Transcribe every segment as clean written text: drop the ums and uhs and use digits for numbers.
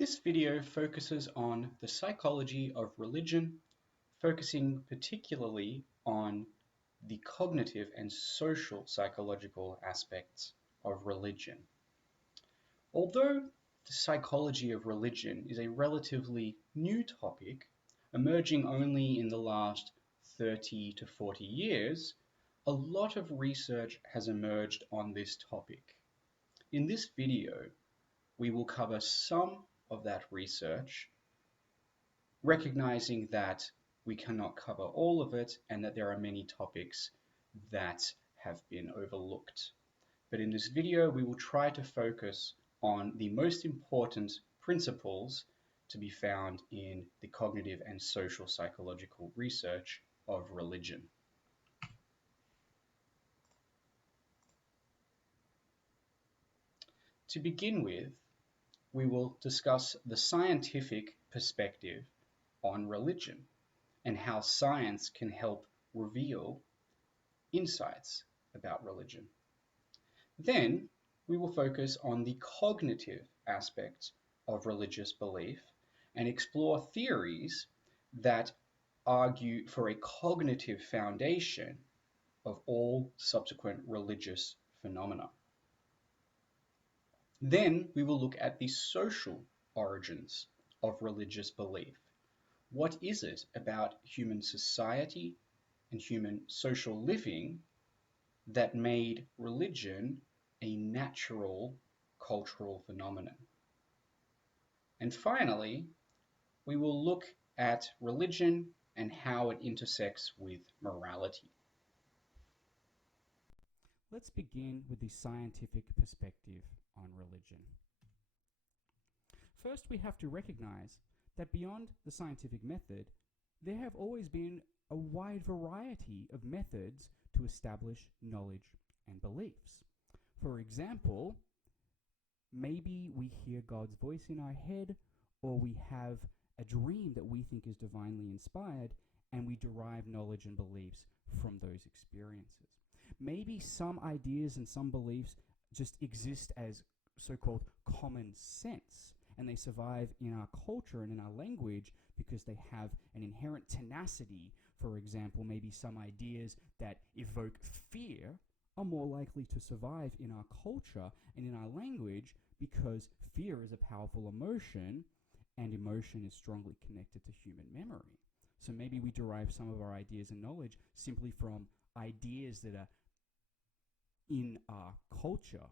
This video focuses on the psychology of religion, focusing particularly on the cognitive and social psychological aspects of religion. Although the psychology of religion is a relatively new topic, emerging only in the last 30 to 40 years, a lot of research has emerged on this topic. In this video, we will cover some of that research, recognizing that we cannot cover all of it and that there are many topics that have been overlooked. But in this video, we will try to focus on the most important principles to be found in the cognitive and social psychological research of religion. To begin with, we will discuss the scientific perspective on religion and how science can help reveal insights about religion. Then we will focus on the cognitive aspects of religious belief and explore theories that argue for a cognitive foundation of all subsequent religious phenomena. Then we will look at the social origins of religious belief. What is it about human society and human social living that made religion a natural cultural phenomenon? And finally, we will look at religion and how it intersects with morality. Let's begin with the scientific perspective on religion. First, we have to recognize that beyond the scientific method, there have always been a wide variety of methods to establish knowledge and beliefs. For example, maybe we hear God's voice in our head, or we have a dream that we think is divinely inspired, and we derive knowledge and beliefs from those experiences. Maybe some ideas and some beliefs just exist as so-called common sense, and they survive in our culture and in our language because they have an inherent tenacity. For example, maybe some ideas that evoke fear are more likely to survive in our culture and in our language because fear is a powerful emotion, and emotion is strongly connected to human memory. So maybe we derive some of our ideas and knowledge simply from ideas that are in our culture,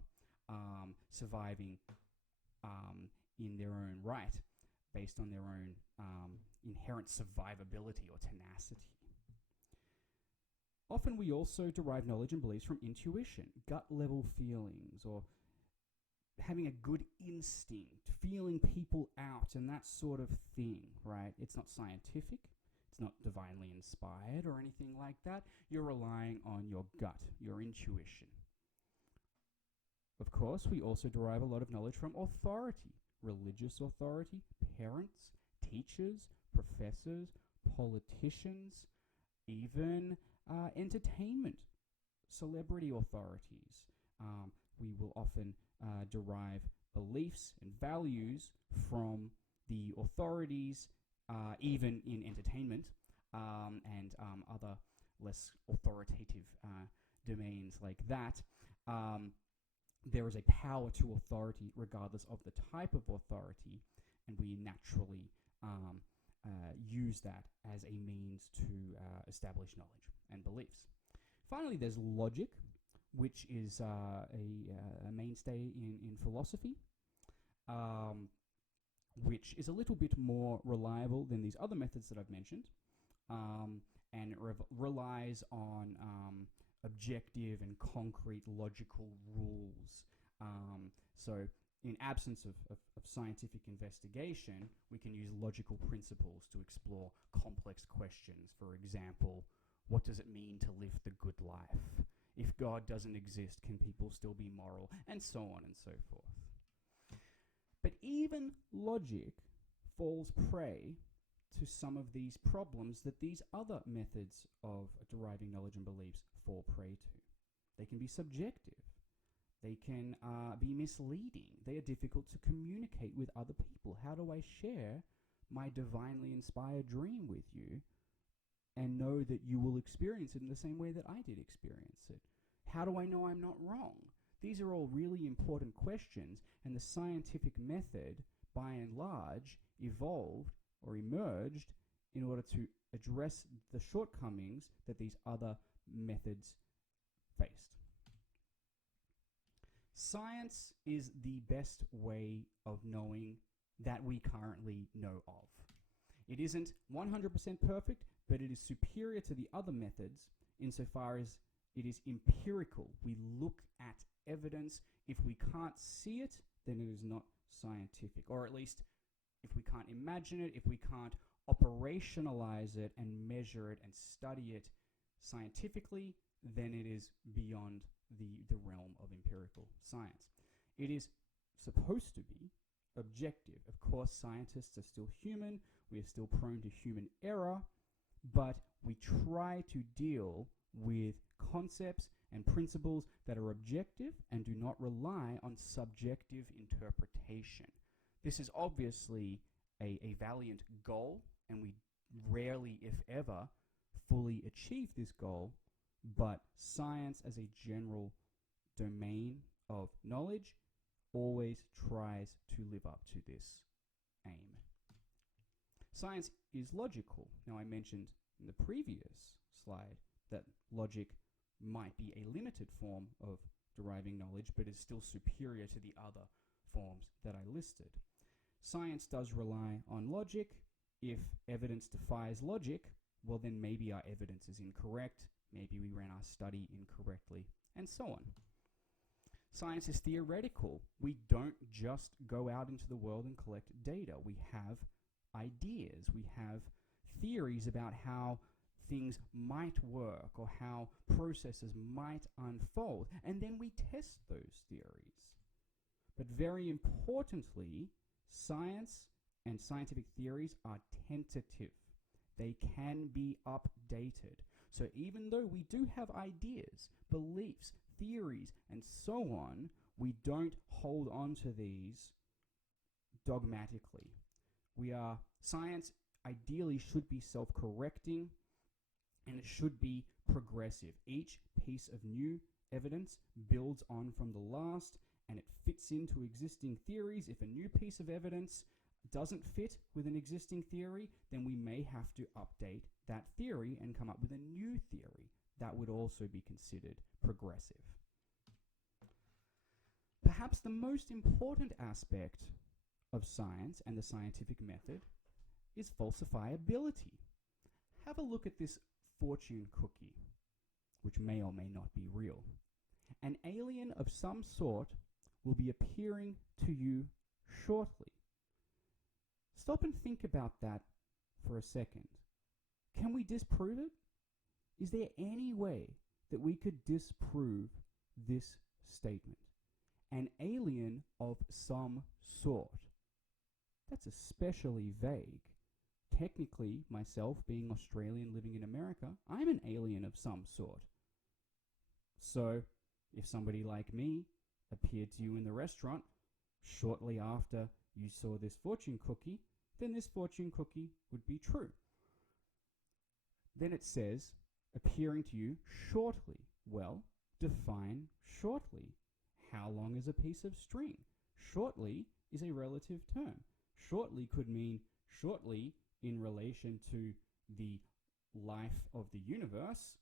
surviving in their own right, based on their own inherent survivability or tenacity. Often we also derive knowledge and beliefs from intuition, gut-level feelings, or having a good instinct, feeling people out, and that sort of thing, right? It's not scientific, it's not divinely inspired or anything like that. You're relying on your gut, your intuition. Of course, we also derive a lot of knowledge from authority, religious authority, parents, teachers, professors, politicians, even entertainment, celebrity authorities. We will often derive beliefs and values from the authorities, even in entertainment and other less authoritative domains like that. There is a power to authority regardless of the type of authority, and we naturally use that as a means to establish knowledge and beliefs. Finally, there's logic, which is a mainstay in philosophy, which is a little bit more reliable than these other methods that I've mentioned, and relies on objective and concrete logical rules. So in absence of scientific investigation, we can use logical principles to explore complex questions. For example, what does it mean to live the good life? If God doesn't exist, can people still be moral? And so on and so forth. But even logic falls prey to some of these problems that these other methods of deriving knowledge and beliefs fall prey to. They can be subjective. They can be misleading. They are difficult to communicate with other people. How do I share my divinely inspired dream with you and know that you will experience it in the same way that I did experience it? How do I know I'm not wrong? These are all really important questions, and the scientific method, by and large, evolved or emerged in order to address the shortcomings that these other methods faced. Science is the best way of knowing that we currently know of. It isn't 100% perfect, but it is superior to the other methods insofar as it is empirical. We look at evidence. If we can't see it, then it is not scientific, or at least if we can't imagine it, if we can't operationalize it and measure it and study it scientifically, then it is beyond the realm of empirical science. It is supposed to be objective. Of course, scientists are still human. We are still prone to human error, but we try to deal with concepts and principles that are objective and do not rely on subjective interpretation. This is obviously a valiant goal, and we rarely, if ever, fully achieve this goal, but science as a general domain of knowledge always tries to live up to this aim. Science is logical. Now, I mentioned in the previous slide that logic might be a limited form of deriving knowledge, but is still superior to the other forms that I listed. Science does rely on logic. If evidence defies logic, well, then maybe our evidence is incorrect, maybe we ran our study incorrectly, and so on. Science is theoretical. We don't just go out into the world and collect data. We have ideas. We have theories about how things might work or how processes might unfold, and then we test those theories. But very importantly, science and scientific theories are tentative. They can be updated. So even though we do have ideas, beliefs, theories, and so on, we don't hold on to these dogmatically. Science ideally should be self-correcting, and it should be progressive. Each piece of new evidence builds on from the last, and it fits into existing theories. If a new piece of evidence doesn't fit with an existing theory, then we may have to update that theory and come up with a new theory. That would also be considered progressive. Perhaps the most important aspect of science and the scientific method is falsifiability. Have a look at this fortune cookie, which may or may not be real. An alien of some sort will be appearing to you shortly. Stop and think about that for a second. Can we disprove it? Is there any way that we could disprove this statement? An alien of some sort. That's especially vague. Technically, myself being Australian living in America, I'm an alien of some sort. So, if somebody like me appeared to you in the restaurant shortly after you saw this fortune cookie, then this fortune cookie would be true. Then it says, appearing to you shortly. Well, define shortly. How long is a piece of string? Shortly is a relative term. Shortly could mean shortly in relation to the life of the universe.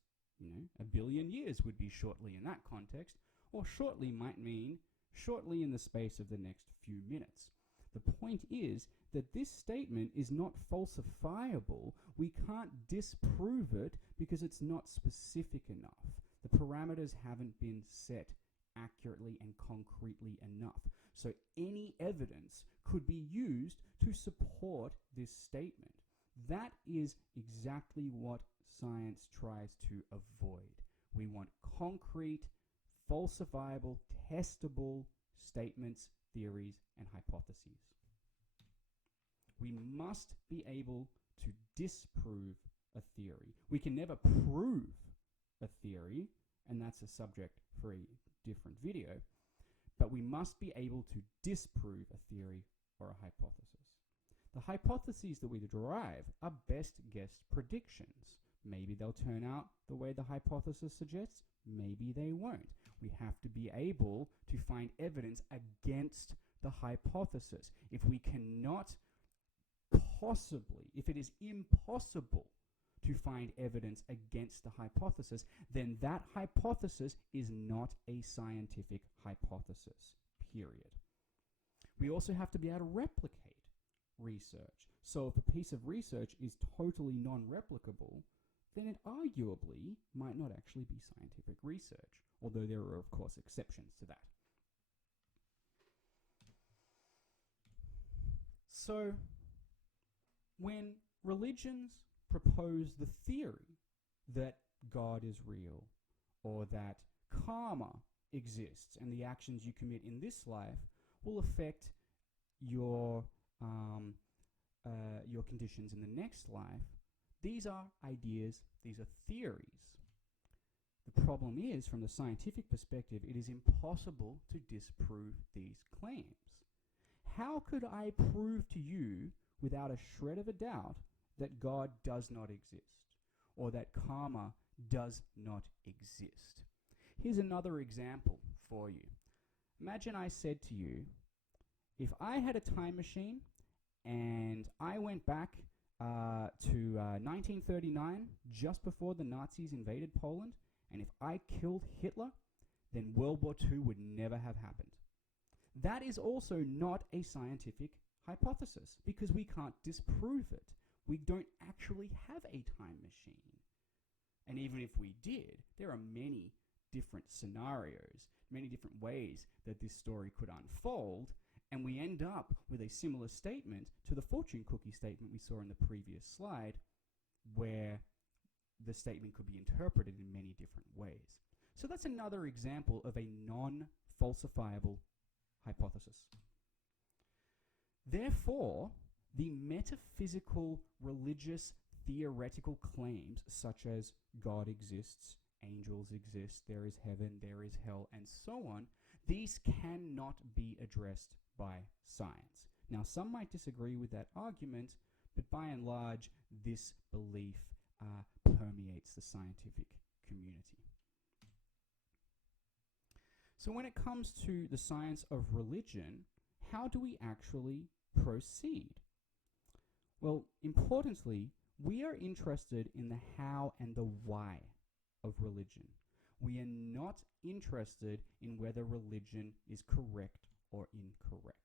A billion years would be shortly in that context. Or shortly might mean shortly in the space of the next few minutes. The point is that this statement is not falsifiable. We can't disprove it because it's not specific enough. The parameters haven't been set accurately and concretely enough. So any evidence could be used to support this statement. That is exactly what science tries to avoid. We want concrete, falsifiable, testable statements, theories, and hypotheses. We must be able to disprove a theory. We can never prove a theory, and that's a subject for a different video, but we must be able to disprove a theory or a hypothesis. The hypotheses that we derive are best guessed predictions. Maybe they'll turn out the way the hypothesis suggests, maybe they won't. We have to be able to find evidence against the hypothesis. If we cannot possibly, if it is impossible to find evidence against the hypothesis, then that hypothesis is not a scientific hypothesis, period. We also have to be able to replicate research. So if a piece of research is totally non-replicable, then it arguably might not actually be scientific research, although there are, of course, exceptions to that. So, when religions propose the theory that God is real, or that karma exists and the actions you commit in this life will affect your conditions in the next life, these are ideas, these are theories. The problem is, from the scientific perspective, it is impossible to disprove these claims. How could I prove to you, without a shred of a doubt, that God does not exist, or that karma does not exist? Here's another example for you. Imagine I said to you, if I had a time machine and I went back to 1939, just before the Nazis invaded Poland, and if I killed Hitler, then World War II would never have happened. That is also not a scientific hypothesis, because we can't disprove it. We don't actually have a time machine. And even if we did, there are many different scenarios, many different ways that this story could unfold, and we end up with a similar statement to the fortune cookie statement we saw in the previous slide, where the statement could be interpreted in many different ways. So that's another example of a non-falsifiable hypothesis. Therefore, the metaphysical, religious, theoretical claims such as God exists, angels exist, there is heaven, there is hell, and so on, these cannot be addressed by science. Now, some might disagree with that argument, but by and large, this belief permeates the scientific community. So when it comes to the science of religion, how do we actually proceed? Well, importantly, we are interested in the how and the why of religion. We are not interested in whether religion is correct or incorrect.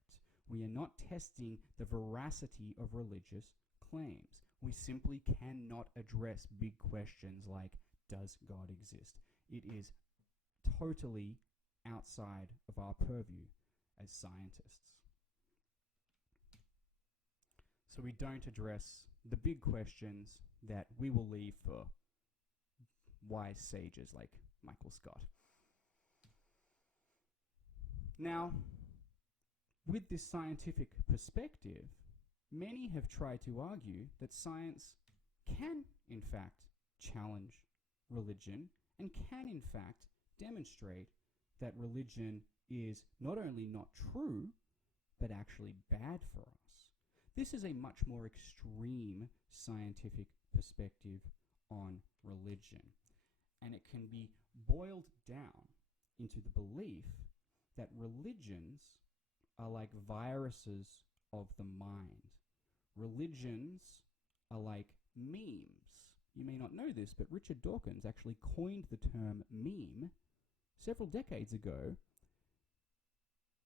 We are not testing the veracity of religious claims. We simply cannot address big questions like, does God exist? It is totally outside of our purview as scientists. So we don't address the big questions that we will leave for wise sages like Michael Scott. Now, with this scientific perspective, many have tried to argue that science can, in fact, challenge religion and can, in fact, demonstrate that religion is not only not true, but actually bad for us. This is a much more extreme scientific perspective on religion, and it can be boiled down into the belief that religions are like viruses of the mind. Religions are like memes. You may not know this, but Richard Dawkins actually coined the term meme several decades ago,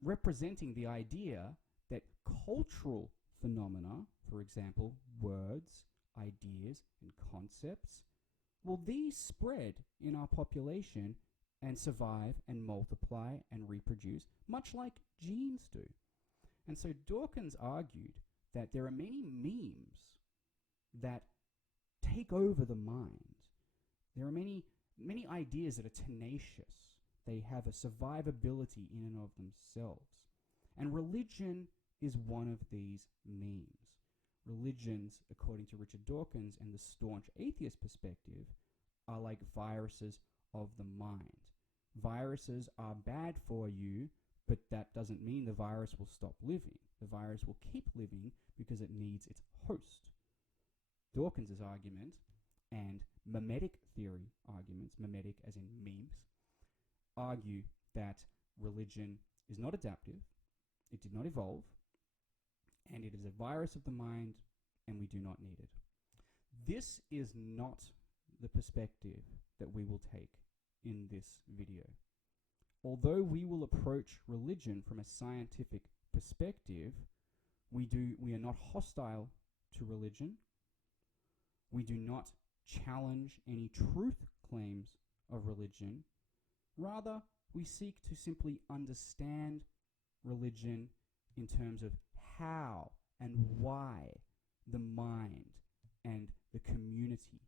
representing the idea that cultural phenomena, for example, words, ideas, and concepts, well, these spread in our population and survive and multiply and reproduce, much like genes do. And so Dawkins argued that there are many memes that take over the mind. There are many ideas that are tenacious. They have a survivability in and of themselves. And religion is one of these memes. Religions, according to Richard Dawkins and the staunch atheist perspective, are like viruses of the mind. Viruses are bad for you But that doesn't mean the virus will stop living. The virus will keep living because it needs its host. Dawkins' argument and memetic theory arguments, memetic as in memes, argue that religion is not adaptive, it did not evolve, and it is a virus of the mind, and we do not need it. This is not the perspective that we will take in this video. Although we will approach religion from a scientific perspective, we are not hostile to religion. We do not challenge any truth claims of religion. Rather, we seek to simply understand religion in terms of how and why the mind and the community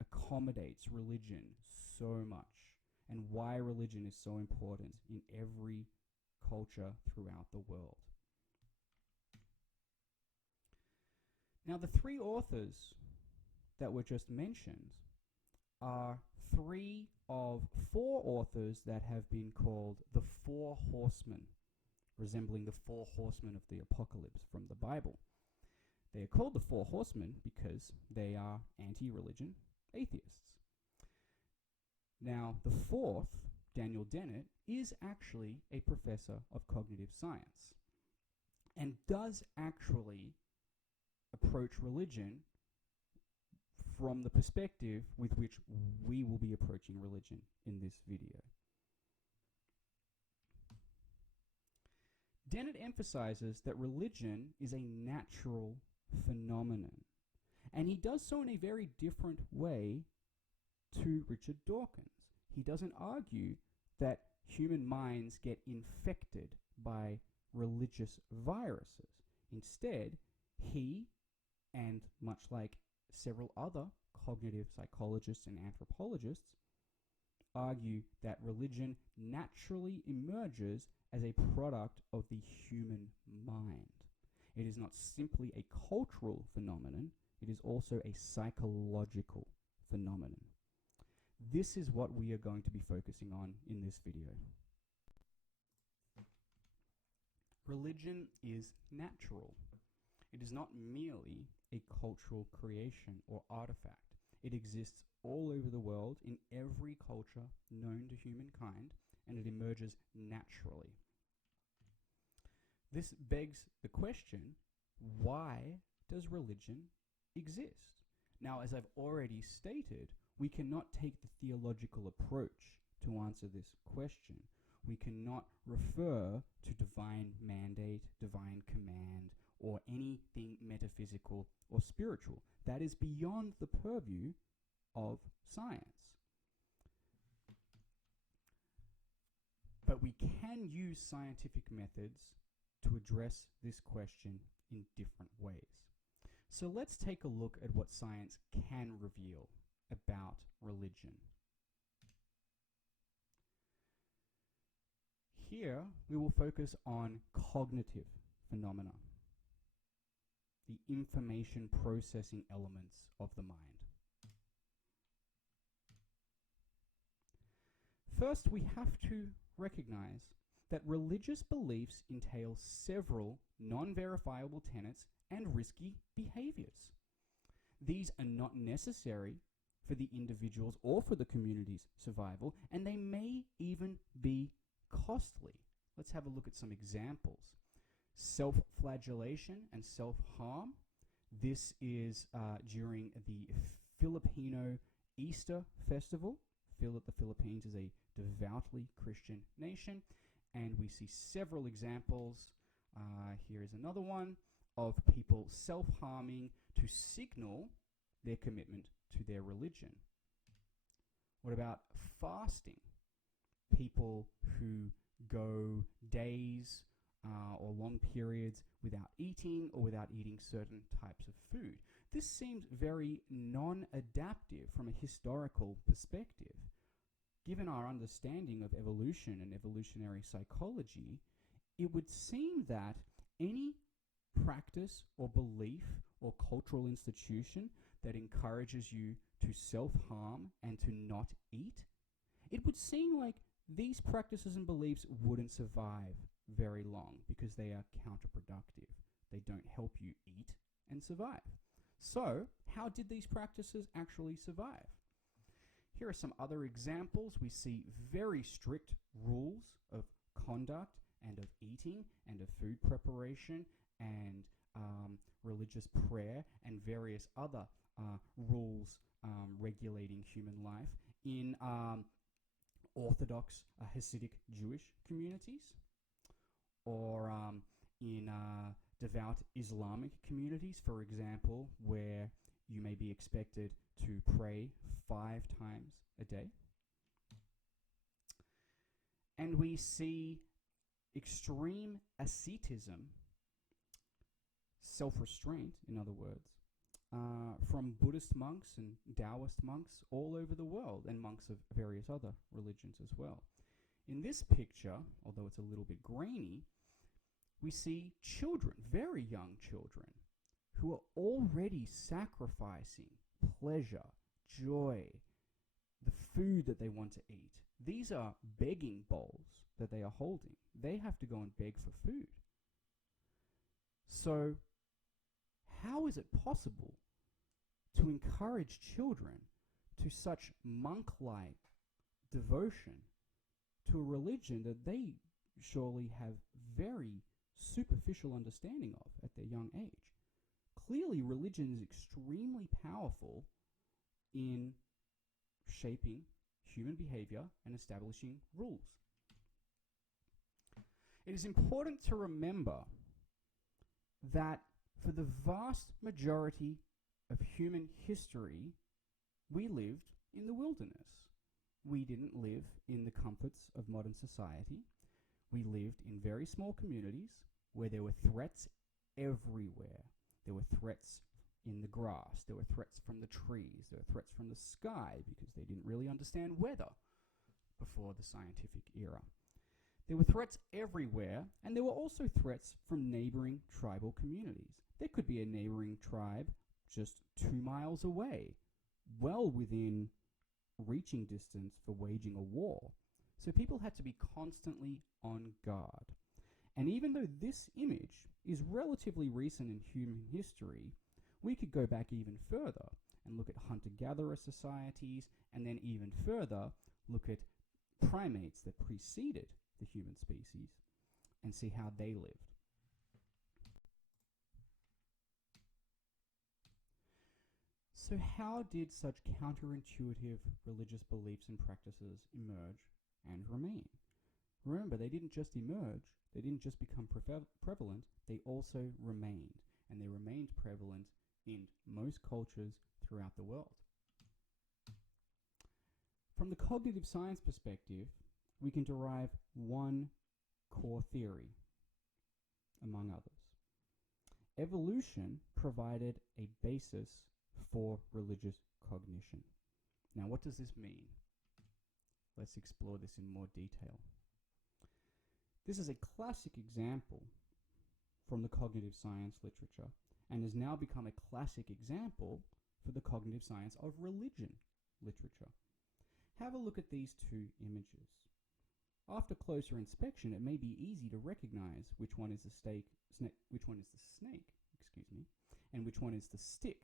accommodates religion so much, and why religion is so important in every culture throughout the world. Now, the three authors that were just mentioned are three of four authors that have been called the Four Horsemen, resembling the four horsemen of the apocalypse from the Bible. They are called the Four Horsemen because they are anti-religion atheists. Now, the fourth, Daniel Dennett, is actually a professor of cognitive science and does actually approach religion from the perspective with which we will be approaching religion in this video. Dennett emphasizes that religion is a natural phenomenon, and he does so in a very different way to Richard Dawkins. He doesn't argue that human minds get infected by religious viruses. Instead, he, and much like several other cognitive psychologists and anthropologists, argue that religion naturally emerges as a product of the human mind. It is not simply a cultural phenomenon, it is also a psychological phenomenon. This is what we are going to be focusing on in this video. Religion is natural. It is not merely a cultural creation or artifact. It exists all over the world in every culture known to humankind, and it emerges naturally. This begs the question, why does religion exist? Now, as I've already stated, we cannot take the theological approach to answer this question. We cannot refer to divine mandate, divine command, or anything metaphysical or spiritual. That is beyond the purview of science. But we can use scientific methods to address this question in different ways. So let's take a look at what science can reveal about religion. Here, we will focus on cognitive phenomena, the information processing elements of the mind. First, we have to recognize that religious beliefs entail several non-verifiable tenets and risky behaviors. These are not necessary for the individual's or for the community's survival, and they may even be costly. Let's have a look at some examples. Self-flagellation and self-harm. This is during the Filipino Easter festival. The Philippines is a devoutly Christian nation, and we see several examples. Here is another one of people self-harming to signal their commitment to their religion. What about fasting? People who go days or long periods without eating or without eating certain types of food. This seems very non-adaptive from a historical perspective. Given our understanding of evolution and evolutionary psychology, it would seem that any practice or belief or cultural institution that encourages you to self-harm and to not eat, it would seem like these practices and beliefs wouldn't survive very long because they are counterproductive. They don't help you eat and survive. So, how did these practices actually survive? Here are some other examples. We see very strict rules of conduct and of eating and of food preparation and religious prayer and various other rules regulating human life in Orthodox Hasidic Jewish communities, or in devout Islamic communities, for example, where you may be expected to pray 5 times a day. And we see extreme asceticism, self-restraint, in other words, from Buddhist monks and Taoist monks all over the world, and monks of various other religions as well. In this picture, although it's a little bit grainy, we see children, very young children, who are already sacrificing pleasure, joy, the food that they want to eat. These are begging bowls that they are holding. They have to go and beg for food. So, how is it possible to encourage children to such monk-like devotion to a religion that they surely have very superficial understanding of at their young age? Clearly, religion is extremely powerful in shaping human behavior and establishing rules. It is important to remember that for the vast majority of human history, we lived in the wilderness. We didn't live in the comforts of modern society. We lived in very small communities where there were threats everywhere. There were threats in the grass. There were threats from the trees. There were threats from the sky because they didn't really understand weather before the scientific era. There were threats everywhere, and there were also threats from neighboring tribal communities. There could be a neighboring tribe just 2 miles away, well within reaching distance for waging a war. So people had to be constantly on guard. And even though this image is relatively recent in human history, we could go back even further and look at hunter-gatherer societies, and then even further look at primates that preceded the human species and see how they lived. So how did such counterintuitive religious beliefs and practices emerge and remain? Remember, they didn't just emerge, they didn't just become prevalent, they also remained. And they remained prevalent in most cultures throughout the world. From the cognitive science perspective, we can derive one core theory, among others. Evolution provided a basis for religious cognition. Now, what does this mean? Let's explore this in more detail. This is a classic example from the cognitive science literature and has now become a classic example for the cognitive science of religion literature. Have a look at these 2 images. After closer inspection, it may be easy to recognize which one is the snake, and which one is the stick.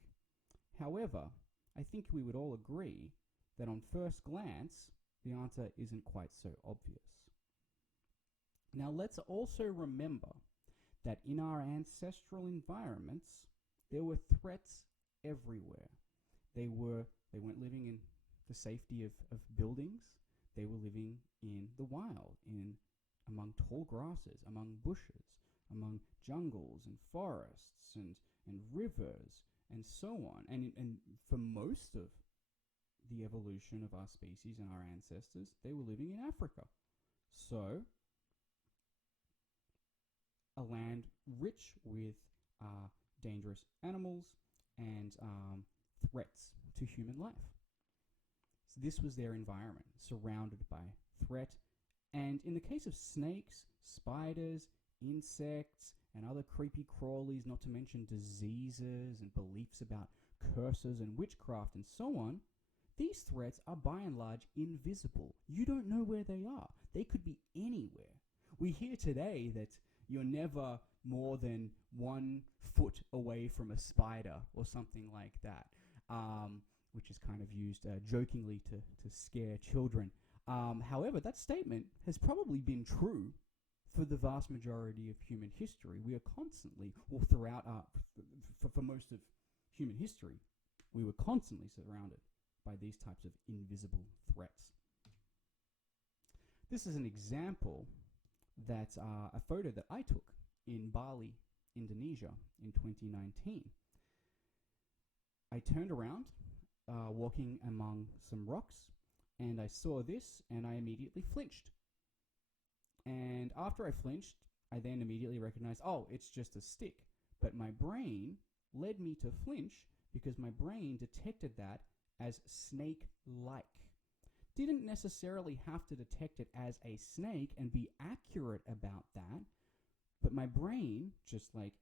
However, I think we would all agree that on first glance, the answer isn't quite so obvious. Now let's also remember that in our ancestral environments, there were threats everywhere. They weren't living in the safety of buildings. They were living in the wild, among tall grasses, among bushes, among jungles and forests and rivers and so on. And for most of the evolution of our species and our ancestors, they were living in Africa. So, a land rich with dangerous animals and threats to human life. So this was their environment, surrounded by threat. And in the case of snakes, spiders, insects, and other creepy crawlies, not to mention diseases and beliefs about curses and witchcraft and so on, These threats are by and large invisible. You don't know where they are. They could be anywhere. We hear today that you're never more than 1 foot away from a spider or something like that, which is kind of used jokingly to scare children. However, that statement has probably been true for the vast majority of human history. We are constantly, or throughout, for most of human history, we were constantly surrounded by these types of invisible threats. This is an example that a photo that I took in Bali, Indonesia in 2019. I turned around, walking among some rocks, and I saw this and I immediately flinched. And after I flinched, I then immediately recognized, oh, it's just a stick. But my brain led me to flinch because my brain detected that as snake-like. Didn't necessarily have to detect it as a snake and be accurate about that, but my brain, just like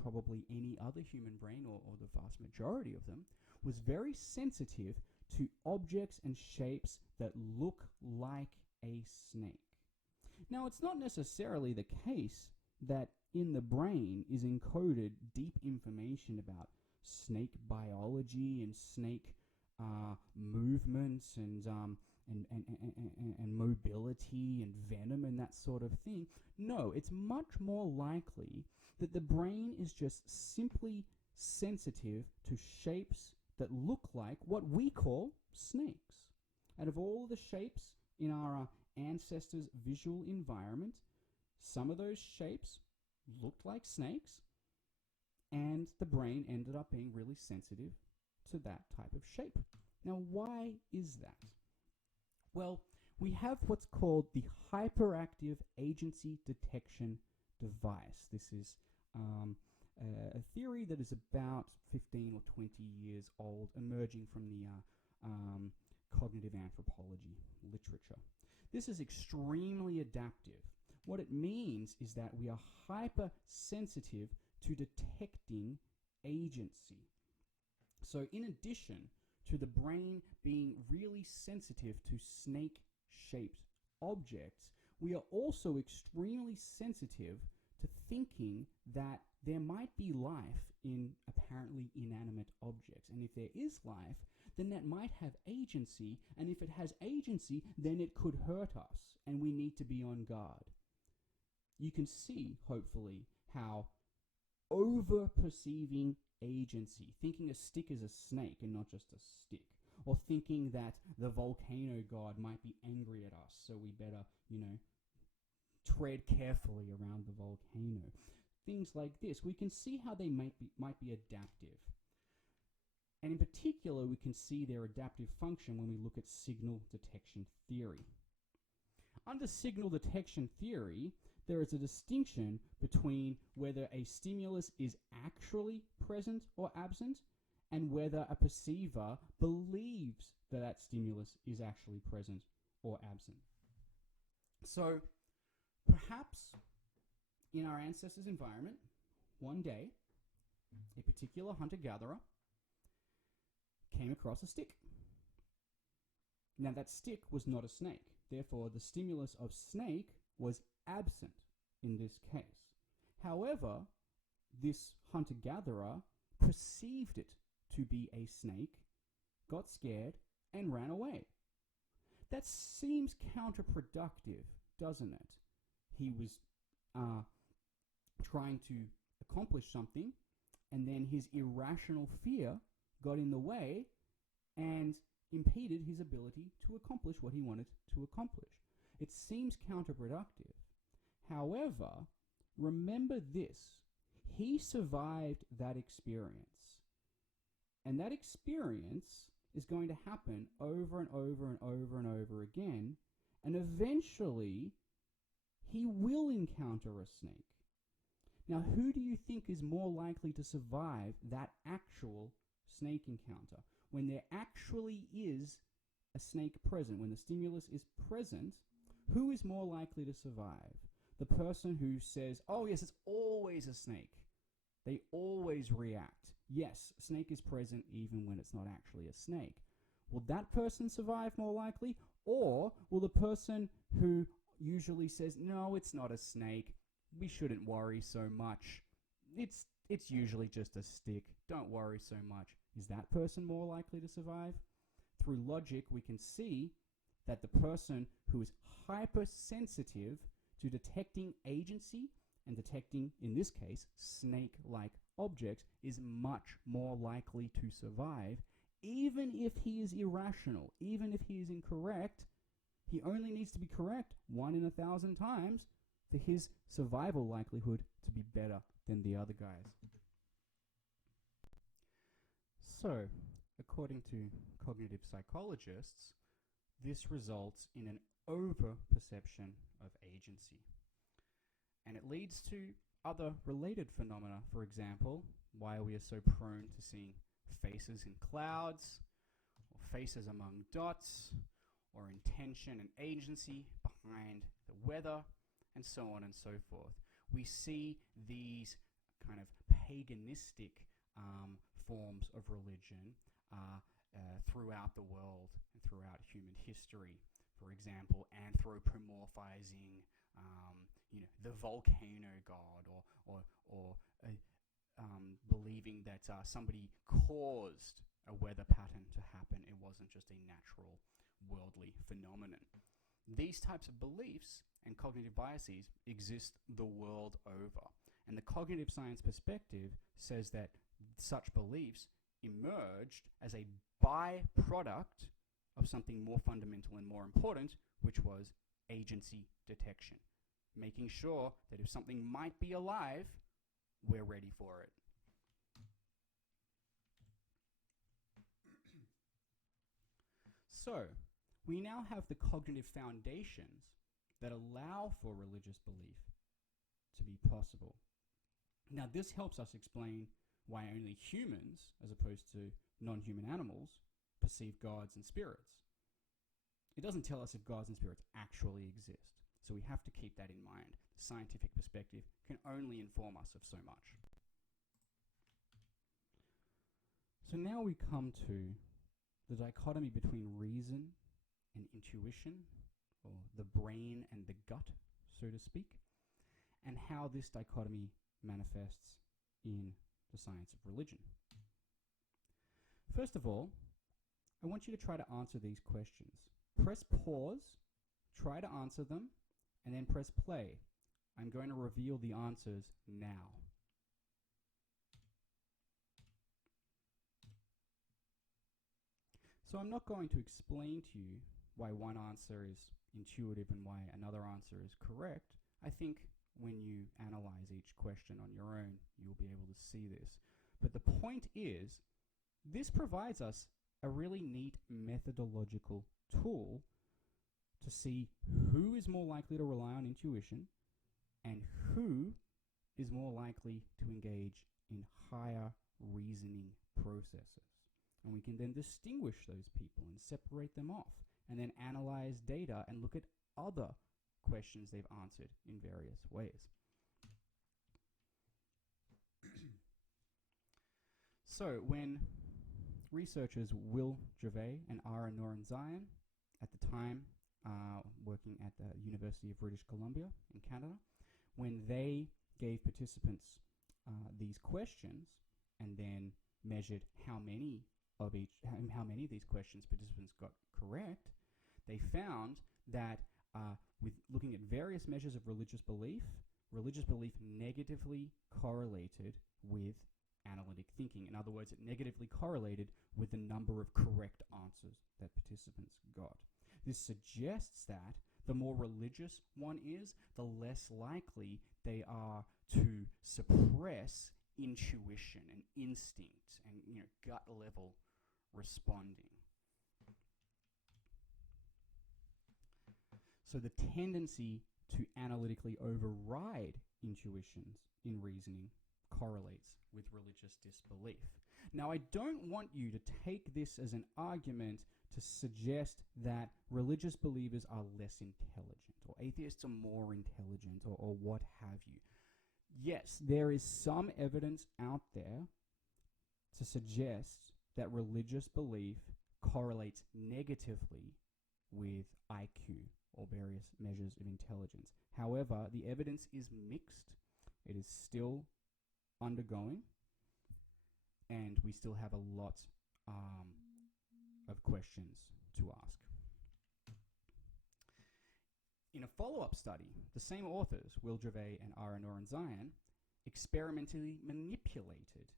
probably any other human brain, or the vast majority of them, was very sensitive to objects and shapes that look like a snake. Now, it's not necessarily the case that in the brain is encoded deep information about snake biology and snake movements and mobility and venom and that sort of thing. No, it's much more likely that the brain is just simply sensitive to shapes that look like what we call snakes. Out of all the shapes in our ancestors' visual environment, some of those shapes looked like snakes, and the brain ended up being really sensitive to that type of shape. Now, why is that? Well, we have what's called the hyperactive agency detection device. This is a theory that is about 15 or 20 years old, emerging from the cognitive anthropology literature. This is extremely adaptive. What it means is that we are hypersensitive to detecting agency. So in addition to the brain being really sensitive to snake-shaped objects, we are also extremely sensitive to thinking that there might be life in apparently inanimate objects. And if there is life, then that might have agency. And if it has agency, then it could hurt us. And we need to be on guard. You can see, hopefully, how over-perceiving agency, thinking a stick is a snake and not just a stick, or thinking that the volcano god might be angry at us, so we better, tread carefully around the volcano. Things like this, we can see how they might be adaptive. And in particular, we can see their adaptive function when we look at signal detection theory. Under signal detection theory, there is a distinction between whether a stimulus is actually present or absent and whether a perceiver believes that that stimulus is actually present or absent. So, perhaps in our ancestors' environment, one day, a particular hunter-gatherer came across a stick. Now, that stick was not a snake. Therefore, the stimulus of snake was absent in this case. However, this hunter-gatherer perceived it to be a snake, got scared, and ran away. That seems counterproductive, doesn't it? He was trying to accomplish something, and then his irrational fear got in the way and impeded his ability to accomplish what he wanted to accomplish. It seems counterproductive. However, remember this, he survived that experience. And that experience is going to happen over and over and over and over again, and eventually he will encounter a snake. Now, who do you think is more likely to survive that actual snake encounter? When there actually is a snake present, when the stimulus is present, who is more likely to survive? The person who says, oh yes, it's always a snake. They always react. Yes, a snake is present even when it's not actually a snake. will that person survive more likely? Or will the person who usually says, no, it's not a snake, we shouldn't worry so much, it's usually just a stick, don't worry so much, is that person more likely to survive? Through logic, we can see that the person who is hypersensitive to detecting agency and detecting, in this case, snake-like objects is much more likely to survive, even if he is irrational, even if he is incorrect. He only needs to be correct 1 in 1,000 times for his survival likelihood to be better than the other guys. So, according to cognitive psychologists, this results in an over-perception of agency. And it leads to other related phenomena. For example, why we are so prone to seeing faces in clouds, or faces among dots, or intention and agency behind the weather, and so on and so forth. We see these kind of paganistic forms of religion throughout the world and throughout human history. For example, anthropomorphizing, the volcano god, or believing that somebody caused a weather pattern to happen. It wasn't just a natural worldly phenomenon. These types of beliefs and cognitive biases exist the world over. And the cognitive science perspective says that such beliefs emerged as a byproduct of something more fundamental and more important, which was agency detection. Making sure that if something might be alive, we're ready for it. So, we now have the cognitive foundations that allow for religious belief to be possible. Now, this helps us explain why only humans, as opposed to non-human animals, perceive gods and spirits. It doesn't tell us if gods and spirits actually exist, so we have to keep that in mind. The scientific perspective can only inform us of so much. So now we come to the dichotomy between reason and intuition, or the brain and the gut, so to speak, and how this dichotomy manifests in the science of religion. First of all, I want you to try to answer these questions. Press pause, try to answer them, and then press play. I'm going to reveal the answers now. So I'm not going to explain to you why one answer is intuitive and why another answer is correct. I think when you analyze each question on your own, you'll be able to see this. But the point is, this provides us a really neat methodological tool to see who is more likely to rely on intuition and who is more likely to engage in higher reasoning processes. And we can then distinguish those people and separate them off, and then analyze data and look at other questions they've answered in various ways. So when researchers Will Gervais and Ara Norenzayan, at the time working at the University of British Columbia in Canada, when they gave participants these questions and then measured how many of these questions participants got correct, they found that with looking at various measures of religious belief negatively correlated with analytic thinking. In other words, it negatively correlated with the number of correct answers that participants got. This suggests that the more religious one is, the less likely they are to suppress intuition and instinct and gut level responding. So the tendency to analytically override intuitions in reasoning correlates with religious disbelief. Now, I don't want you to take this as an argument to suggest that religious believers are less intelligent, or atheists are more intelligent, or what have you. Yes, there is some evidence out there to suggest that religious belief correlates negatively with IQ or various measures of intelligence. However, the evidence is mixed. It is still undergoing, and we still have a lot of questions to ask. In a follow-up study, the same authors, Will Gervais and Ara Norenzayan, experimentally manipulated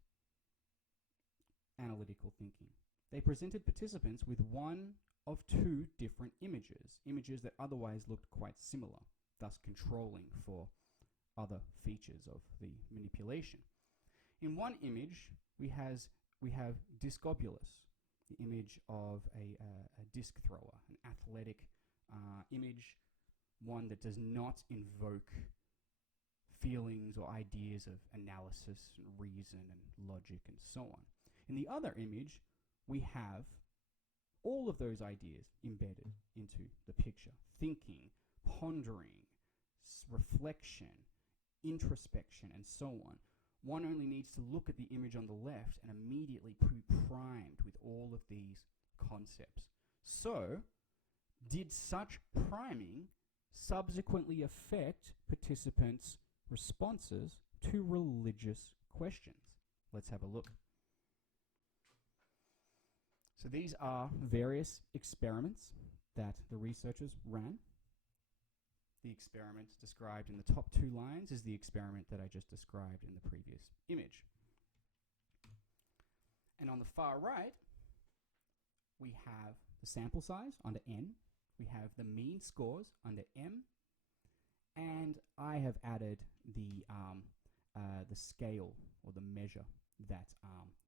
analytical thinking. They presented participants with one of two different images that otherwise looked quite similar, thus controlling for other features of the manipulation. In one image, we have Discobulus, the image of a disc thrower, an athletic image, one that does not invoke feelings or ideas of analysis and reason and logic and so on. In the other image, we have all of those ideas embedded into the picture. Thinking, pondering, reflection, introspection, and so on. One only needs to look at the image on the left and immediately be primed with all of these concepts. So, did such priming subsequently affect participants' responses to religious questions? Let's have a look. So these are various experiments that the researchers ran. The experiment described in the top two lines is the experiment that I just described in the previous image. And on the far right, we have the sample size under N, we have the mean scores under M, and I have added the scale or the measure that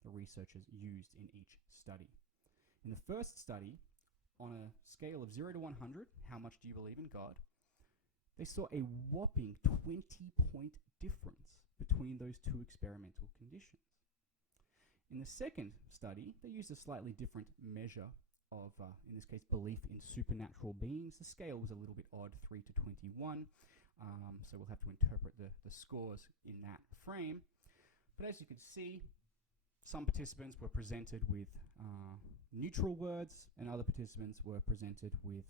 the researchers used in each study. In the first study, on a scale of 0 to 100, how much do you believe in God? They saw a whopping 20-point difference between those two experimental conditions. In the second study, they used a slightly different measure of, in this case, belief in supernatural beings. The scale was a little bit odd, 3 to 21, so we'll have to interpret the scores in that frame. But as you can see, some participants were presented with neutral words, and other participants were presented with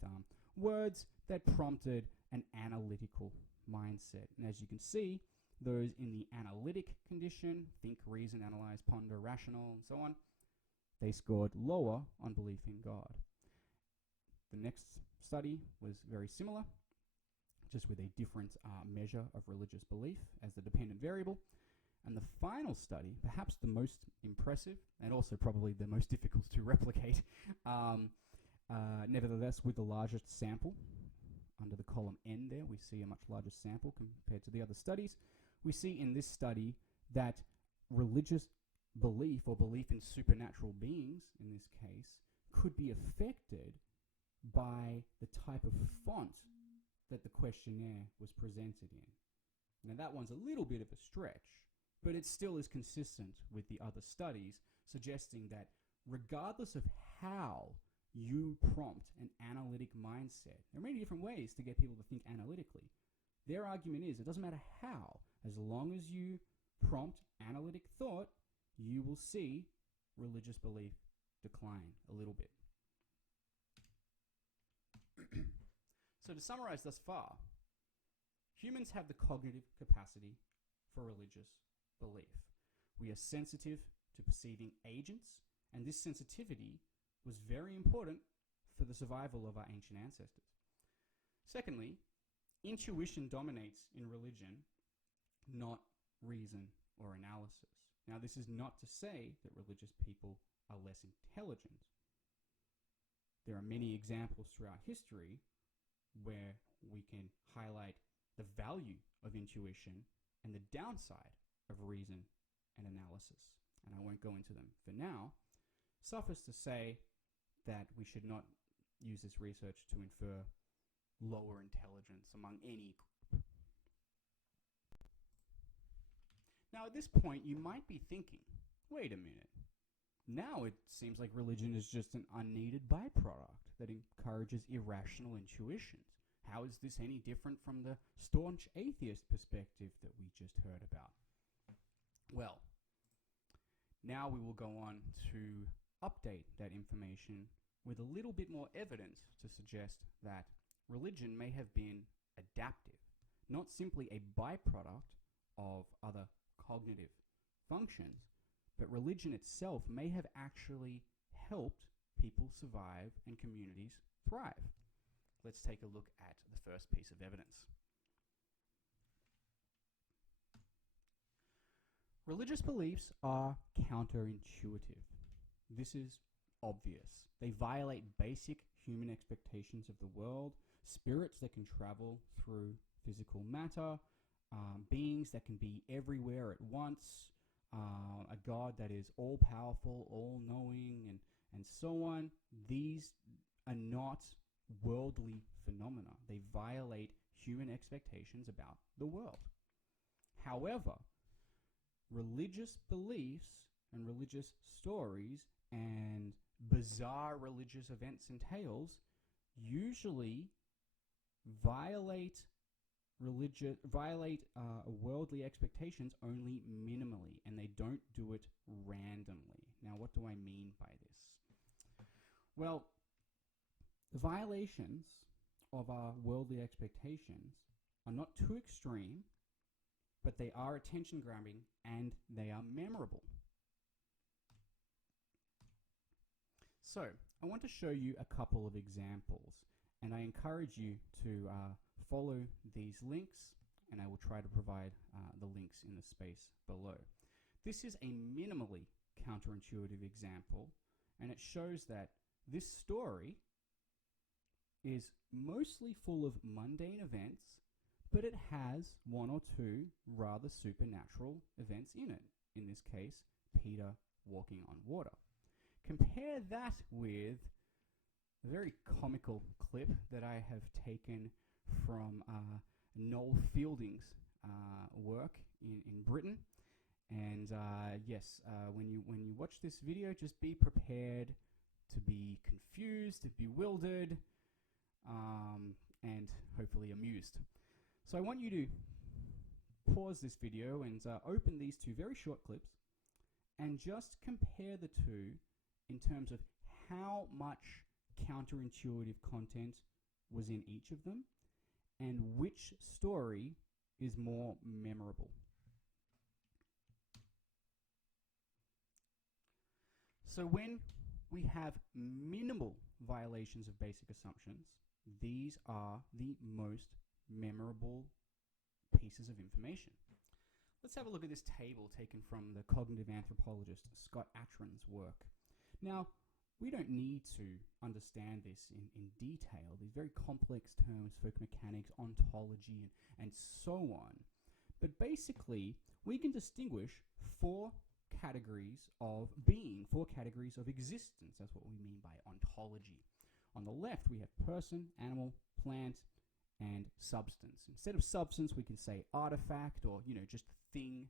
words that prompted an analytical mindset. And as you can see, those in the analytic condition, think, reason, analyze, ponder, rational, and so on, they scored lower on belief in God. The next study was very similar, just with a different measure of religious belief as the dependent variable. And the final study, perhaps the most impressive and also probably the most difficult to replicate, nevertheless with the largest sample, under the column N there, we see a much larger sample compared to the other studies. We see in this study that religious belief or belief in supernatural beings, in this case, could be affected by the type of font that the questionnaire was presented in. Now that one's a little bit of a stretch, but it still is consistent with the other studies, suggesting that regardless of how you prompt an analytic mindset, there are many different ways to get people to think analytically. Their argument is it doesn't matter how, as long as you prompt analytic thought, you will see religious belief decline a little bit. So to summarize thus far, humans have the cognitive capacity for religious belief. We are sensitive to perceiving agents, and this sensitivity was very important for the survival of our ancient ancestors. Secondly, intuition dominates in religion, not reason or analysis. Now, this is not to say that religious people are less intelligent. There are many examples throughout history where we can highlight the value of intuition and the downside of reason and analysis. And I won't go into them for now. Suffice to say that we should not use this research to infer lower intelligence among any group. Now, at this point, you might be thinking, wait a minute. Now it seems like religion is just an unneeded byproduct that encourages irrational intuitions. How is this any different from the staunch atheist perspective that we just heard about? Well, now we will go on to update that information with a little bit more evidence to suggest that religion may have been adaptive, not simply a byproduct of other cognitive functions, but religion itself may have actually helped people survive and communities thrive. Let's take a look at the first piece of evidence. Religious beliefs are counterintuitive. This is obvious. They violate basic human expectations of the world, spirits that can travel through physical matter, beings that can be everywhere at once, a God that is all-powerful, all-knowing, and so on. These are not worldly phenomena. They violate human expectations about the world. However, religious beliefs and religious stories and bizarre religious events and tales usually violate worldly expectations only minimally, and they don't do it randomly. Now, what do I mean by this? Well, the violations of our worldly expectations are not too extreme, but they are attention-grabbing and they are memorable. So, I want to show you a couple of examples, and I encourage you to follow these links, and I will try to provide the links in the space below. This is a minimally counterintuitive example, and it shows that this story is mostly full of mundane events, but it has one or two rather supernatural events in it. In this case, Peter walking on water. Compare that with a very comical clip that I have taken from Noel Fielding's work in Britain. And yes, when you watch this video, just be prepared to be confused, bewildered, and hopefully amused. So I want you to pause this video and open these two very short clips and just compare the two in terms of how much counterintuitive content was in each of them and which story is more memorable. So when we have minimal violations of basic assumptions, these are the most memorable pieces of information. Let's have a look at this table taken from the cognitive anthropologist Scott Atran's work. Now, we don't need to understand this in detail, these very complex terms, folk mechanics, ontology, and so on. But basically, we can distinguish four categories of being, four categories of existence. That's what we mean by ontology. On the left, we have person, animal, plant, and substance. Instead of substance, we can say artifact, or just thing,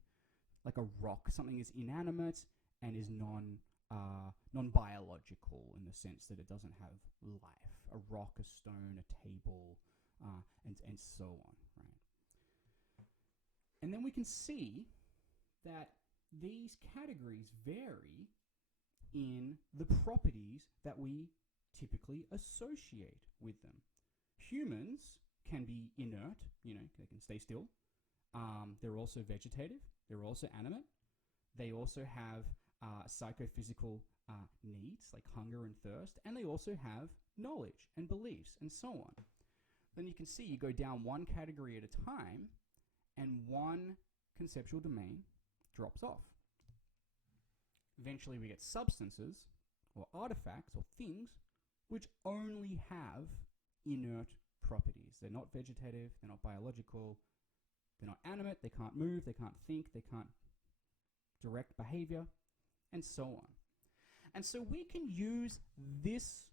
like a rock. Something is inanimate and is non-biological in the sense that it doesn't have life. A rock, a stone, a table, and so on, right? And then we can see that these categories vary in the properties that we typically associate with them. Humans can be inert, they can stay still. They're also vegetative. They're also animate. They also have psychophysical needs like hunger and thirst, and they also have knowledge and beliefs and so on. Then you can see you go down one category at a time, and one conceptual domain drops off. Eventually we get substances, or artifacts, or things, which only have inert properties. They're not vegetative, they're not biological, they're not animate, they can't move, they can't think, they can't direct behavior, and so on. And so we can use this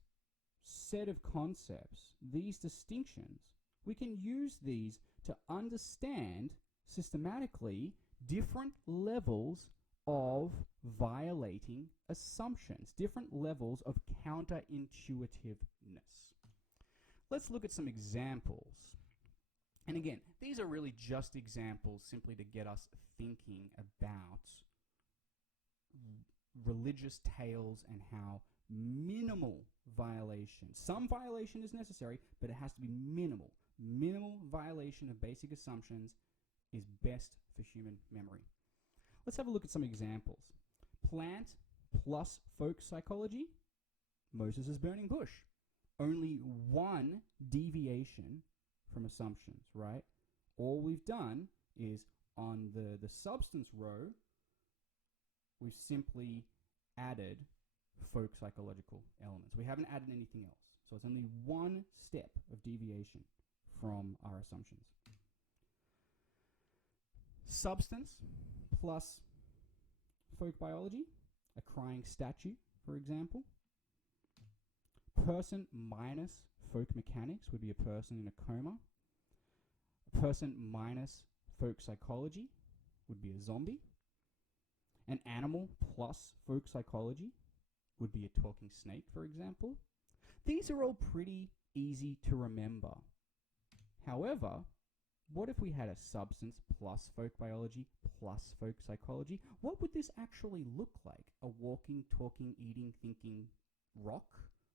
set of concepts, these distinctions, we can use these to understand systematically different levels of violating assumptions, different levels of counterintuitiveness. Let's look at some examples. And again, these are really just examples simply to get us thinking about religious tales and how minimal violation, some violation is necessary, but it has to be minimal. Minimal violation of basic assumptions is best for human memory. Let's have a look at some examples. Plant plus folk psychology, Moses' burning bush. Only one deviation from assumptions, right? All we've done is on the substance row, we've simply added folk psychological elements. We haven't added anything else. So it's only one step of deviation from our assumptions. Substance plus folk biology, a crying statue, for example. Person minus folk mechanics would be a person in a coma. A person minus folk psychology would be a zombie. An animal plus folk psychology would be a talking snake, for example. These are all pretty easy to remember. However, what if we had a substance plus folk biology plus folk psychology? What would this actually look like? A walking, talking, eating, thinking rock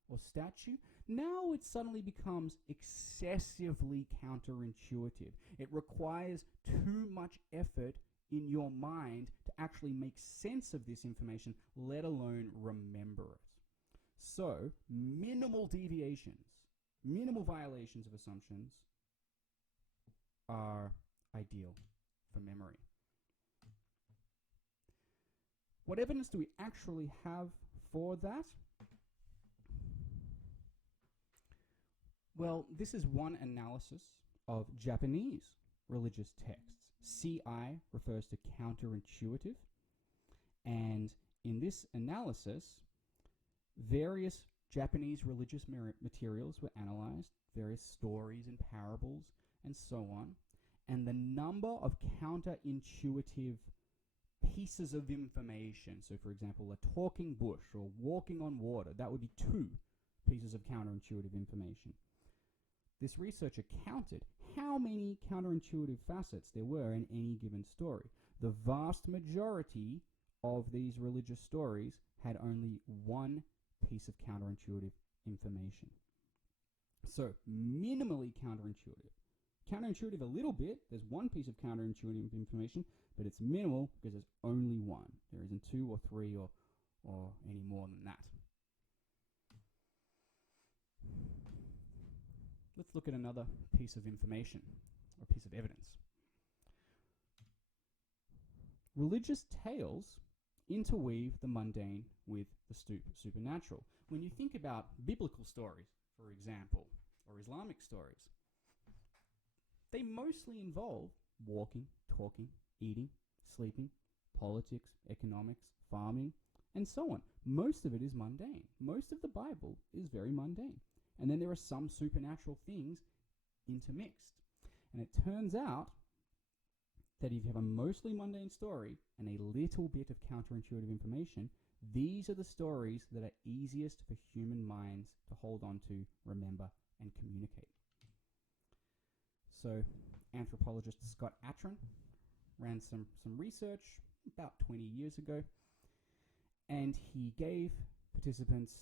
or statue? Now it suddenly becomes excessively counterintuitive. It requires too much effort in your mind to actually make sense of this information, let alone remember it. So, minimal deviations, minimal violations of assumptions are ideal for memory. What evidence do we actually have for that? Well, this is one analysis of Japanese religious texts. CI refers to counterintuitive, and in this analysis, various Japanese religious materials were analyzed, various stories and parables and so on, and the number of counterintuitive pieces of information, so for example, a talking bush or walking on water, that would be 2 pieces of counterintuitive information. This researcher counted how many counterintuitive facets there were in any given story. The vast majority of these religious stories had only 1 piece of counterintuitive information. So, minimally counterintuitive. Counterintuitive a little bit, there's 1 piece of counterintuitive information, but it's minimal because there's only 1. There isn't 2 or 3 or any more than that. Let's look at another piece of information, or piece of evidence. Religious tales interweave the mundane with the supernatural. When you think about biblical stories, for example, or Islamic stories, they mostly involve walking, talking, eating, sleeping, politics, economics, farming, and so on. Most of it is mundane. Most of the Bible is very mundane. And then there are some supernatural things intermixed. And it turns out that if you have a mostly mundane story and a little bit of counterintuitive information, these are the stories that are easiest for human minds to hold on to, remember, and communicate. So, anthropologist Scott Atran ran some research about 20 years ago, and he gave participants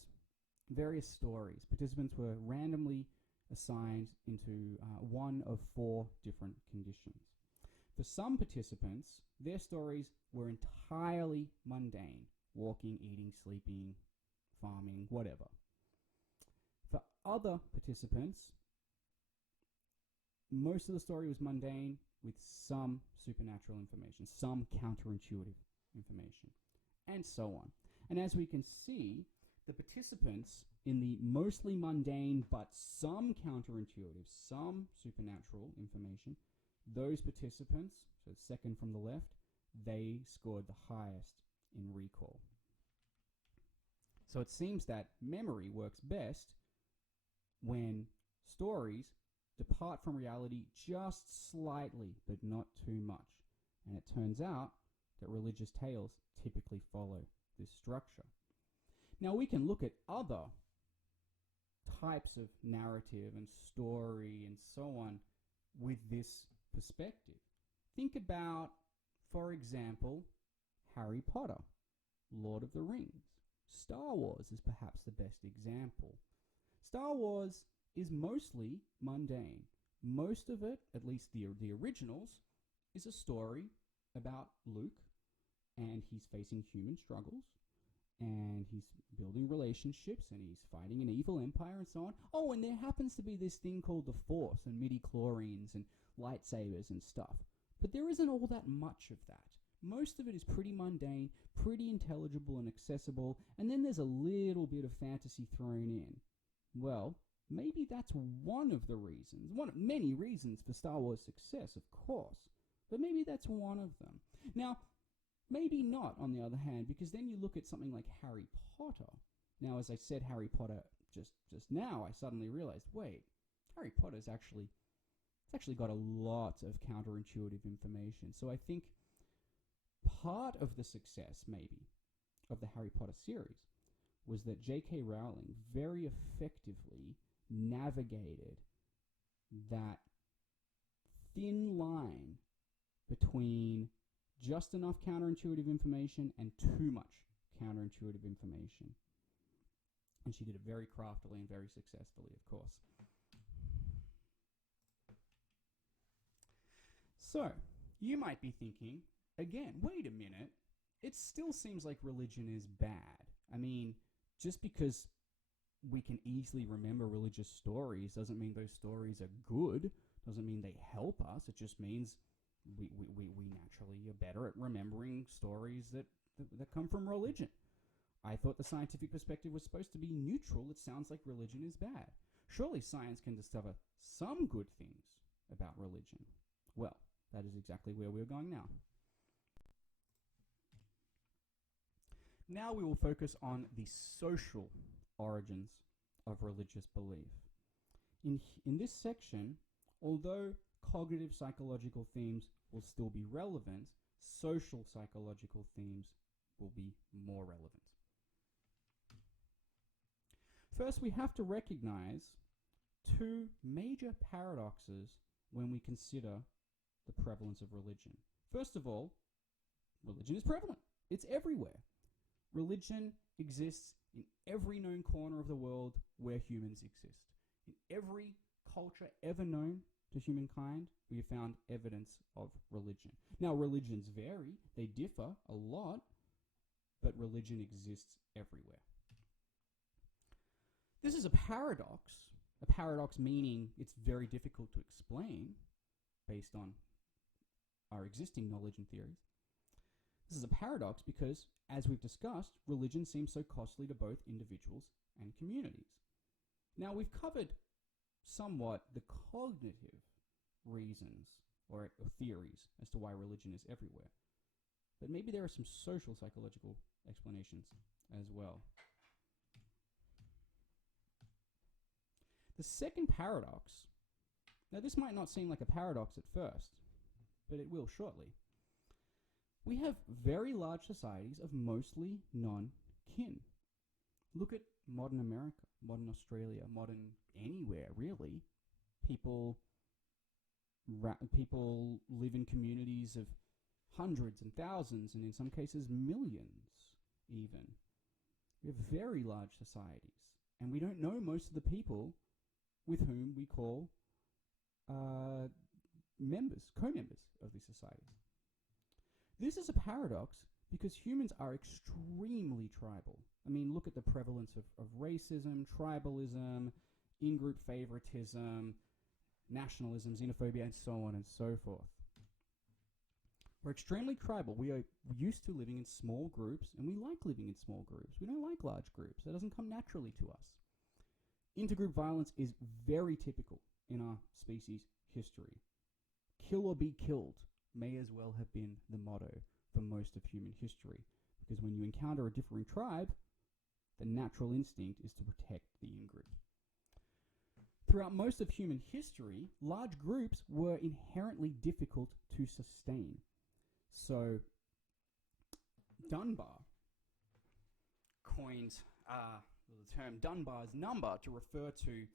various stories. Participants were randomly assigned into 1 of 4 different conditions. For some participants, their stories were entirely mundane: walking, eating, sleeping, farming, whatever. For other participants, most of the story was mundane with some supernatural information, some counterintuitive information, and so on. And as we can see, the participants in the mostly mundane but some counterintuitive, some supernatural information, those participants, so second from the left, they scored the highest in recall. So it seems that memory works best when stories depart from reality just slightly, but not too much. And it turns out that religious tales typically follow this structure. Now we can look at other types of narrative and story and so on with this perspective. Think about, for example, Harry Potter. Lord of the Rings. Star Wars is perhaps the best example. Star Wars is mostly mundane. Most of it, at least the originals, is a story about Luke, and he's facing human struggles, and he's building relationships, and he's fighting an evil empire and so on. Oh, and there happens to be this thing called the Force and midi-chlorians and lightsabers and stuff. But there isn't all that much of that. Most of it is pretty mundane, pretty intelligible and accessible, and then there's a little bit of fantasy thrown in. Well, maybe that's one of the reasons, one of many reasons for Star Wars' success, of course, but maybe that's one of them. Now, maybe not, on the other hand, because then you look at something like Harry Potter. Now, as I said Harry Potter just now, I suddenly realized, wait, Harry Potter's actually got a lot of counterintuitive information. So I think part of the success, maybe, of the Harry Potter series was that J.K. Rowling very effectively navigated that thin line between just enough counterintuitive information and too much counterintuitive information. And she did it very craftily and very successfully, of course. So, you might be thinking, again, wait a minute, it still seems like religion is bad. I mean, just because we can easily remember religious stories doesn't mean those stories are good, doesn't mean they help us. It just means we naturally are better at remembering stories that come from religion. I thought the scientific perspective was supposed to be neutral. It sounds like religion is bad. Surely science can discover some good things about religion. Well, that is exactly where we're going now. Now we will focus on the social origins of religious belief. In this section, although cognitive psychological themes will still be relevant, social psychological themes will be more relevant. First, we have to recognize two major paradoxes when we consider the prevalence of religion. First of all, religion is prevalent. It's everywhere. Religion exists in every known corner of the world where humans exist. In every culture ever known to humankind, we have found evidence of religion. Now, religions vary, they differ a lot, but religion exists everywhere. This is a paradox meaning it's very difficult to explain based on our existing knowledge and theories. This is a paradox because, as we've discussed, religion seems so costly to both individuals and communities. Now, we've covered somewhat the cognitive reasons or theories as to why religion is everywhere. But maybe there are some social psychological explanations as well. The second paradox, now this might not seem like a paradox at first, but it will shortly. We have very large societies of mostly non-kin. Look at modern America, modern Australia, modern anywhere, really. People live in communities of hundreds and thousands, and in some cases millions even. We have very large societies, and we don't know most of the people with whom we call co-members of these societies. This is a paradox because humans are extremely tribal. I mean, look at the prevalence of racism, tribalism, in-group favoritism, nationalism, xenophobia, and so on and so forth. We're extremely tribal. We are used to living in small groups, and we like living in small groups. We don't like large groups. That doesn't come naturally to us. Intergroup violence is very typical in our species' history. Kill or be killed may as well have been the motto for most of human history, because when you encounter a differing tribe, the natural instinct is to protect the in-group. Throughout most of human history, large groups were inherently difficult to sustain. So, Dunbar coined the term Dunbar's number to refer to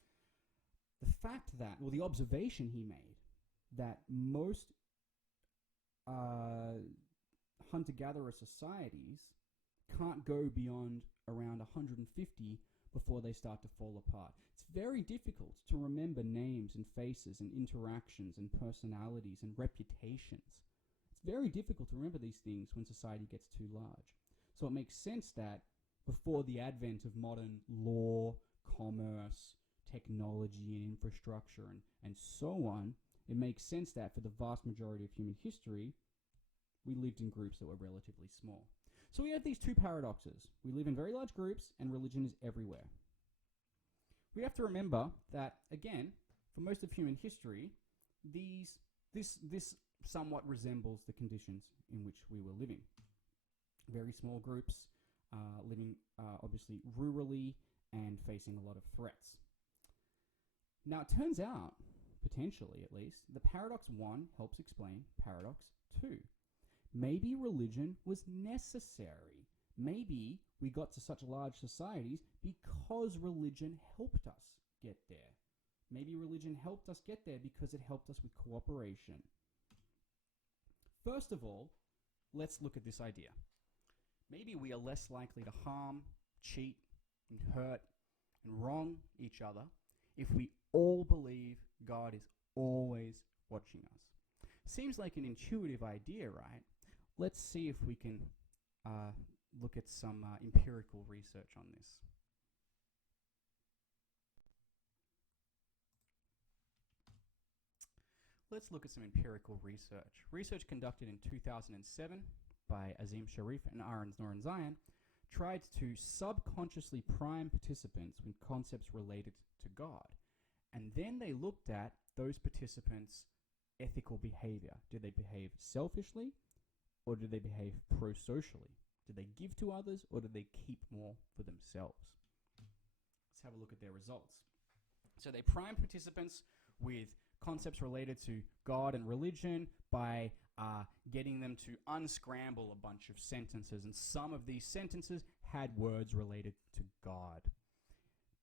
the fact that, or the observation he made, that most hunter-gatherer societies can't go beyond around 150 before they start to fall apart. It's very difficult to remember names and faces and interactions and personalities and reputations. It's very difficult to remember these things when society gets too large. So it makes sense that before the advent of modern law, commerce, technology and infrastructure and so on, it makes sense that for the vast majority of human history, we lived in groups that were relatively small. So we have these two paradoxes. We live in very large groups and religion is everywhere. We have to remember that, again, for most of human history, this somewhat resembles the conditions in which we were living. Very small groups, living obviously rurally and facing a lot of threats. Now, it turns out, potentially at least, the paradox 1 helps explain paradox 2. Maybe religion was necessary. Maybe we got to such large societies because religion helped us get there. Maybe religion helped us get there because it helped us with cooperation. First of all, let's look at this idea. Maybe we are less likely to harm, cheat, and hurt, and wrong each other if we all believe God is always watching us. Seems like an intuitive idea, right? Let's see if we can look at some empirical research on this. Let's look at some empirical research. Research conducted in 2007 by Azim Sharif and Aaron Norenzayan tried to subconsciously prime participants with concepts related to God. And then they looked at those participants' ethical behavior. Did they behave selfishly or did they behave pro-socially? Did they give to others or did they keep more for themselves? Let's have a look at their results. So they primed participants with concepts related to God and religion by getting them to unscramble a bunch of sentences, and some of these sentences had words related to God.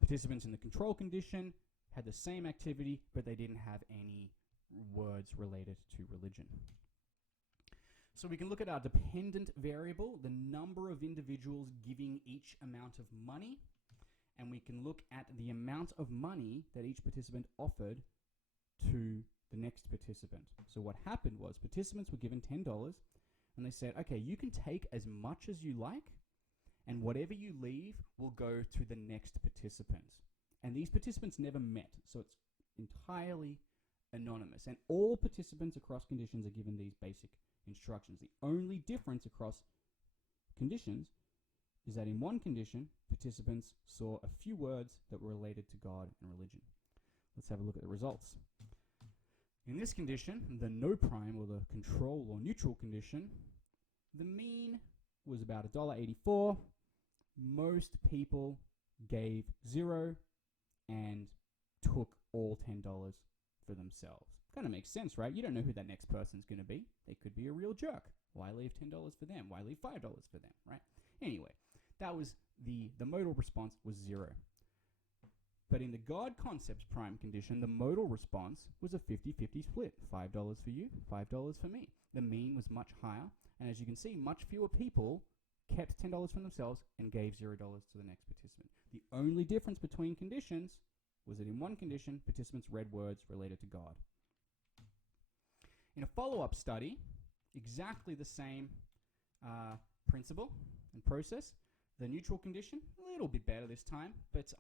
Participants in the control condition had the same activity, but they didn't have any words related to religion. So we can look at our dependent variable, the number of individuals giving each amount of money, and we can look at the amount of money that each participant offered to the next participant. So what happened was participants were given $10 and they said, okay, you can take as much as you like and whatever you leave will go to the next participant. And these participants never met, so it's entirely anonymous. And all participants across conditions are given these basic instructions. The only difference across conditions is that in one condition, participants saw a few words that were related to God and religion. Let's have a look at the results. In this condition, the no prime or the control or neutral condition, the mean was about $1.84. Most people gave 0 and took all $10 for themselves. Kind of makes sense, right? You don't know who that next person's going to be. They could be a real jerk. Why leave $10 for them? Why leave $5 for them, right? Anyway, that was the modal response was 0. But in the God concepts prime condition, the modal response was a 50-50 split. $5 for you, $5 for me. The mean was much higher, and as you can see, much fewer people kept $10 for themselves and gave $0 to the next participant. The only difference between conditions was that in one condition, participants read words related to God. In a follow-up study, exactly the same principle and process. The neutral condition, a little bit better this time, but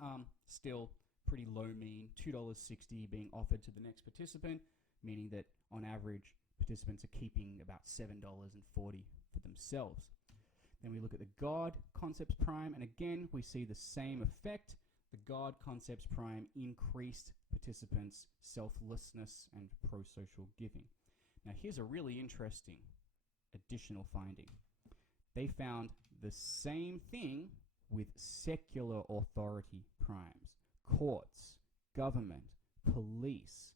still pretty low mean, $2.60 being offered to the next participant, meaning that on average, participants are keeping about $7.40 for themselves. Then we look at the God concepts prime, and again, we see the same effect. The God concepts prime increased participants' selflessness and pro-social giving. Now, here's a really interesting additional finding. They found the same thing with secular authority primes. Courts, government, police,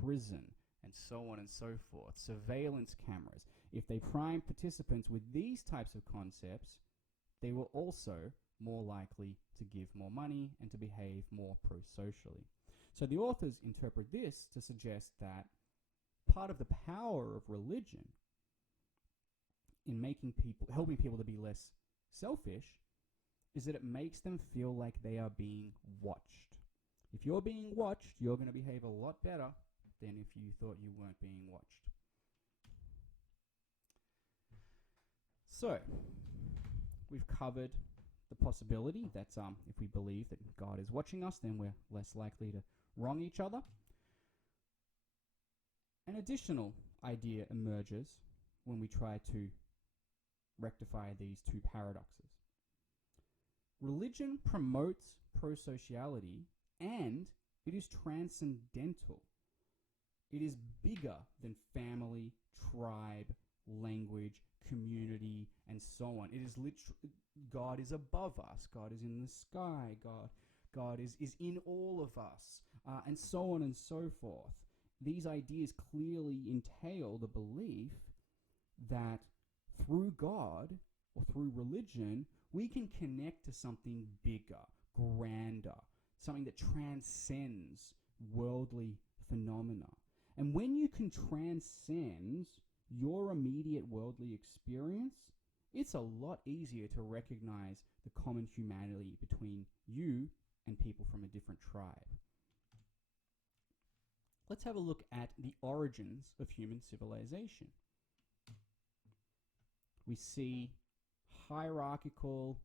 prison, and so on and so forth. Surveillance cameras. If they prime participants with these types of concepts, they were also more likely to give more money and to behave more pro-socially. So the authors interpret this to suggest that part of the power of religion in helping people to be less selfish is that it makes them feel like they are being watched. If you're being watched, you're going to behave a lot better than if you thought you weren't being watched. So, we've covered the possibility that if we believe that God is watching us, then we're less likely to wrong each other. An additional idea emerges when we try to rectify these two paradoxes. Religion promotes prosociality, and it is transcendental. It is bigger than family, tribe, language, community, and so on. It is God is above us. God is in the sky. God is in all of us, and so on and so forth. These ideas clearly entail the belief that through God or through religion, we can connect to something bigger, grander, something that transcends worldly phenomena. And when you can transcend your immediate worldly experience, it's a lot easier to recognize the common humanity between you and people from a different tribe. Let's have a look at the origins of human civilization. We see hierarchical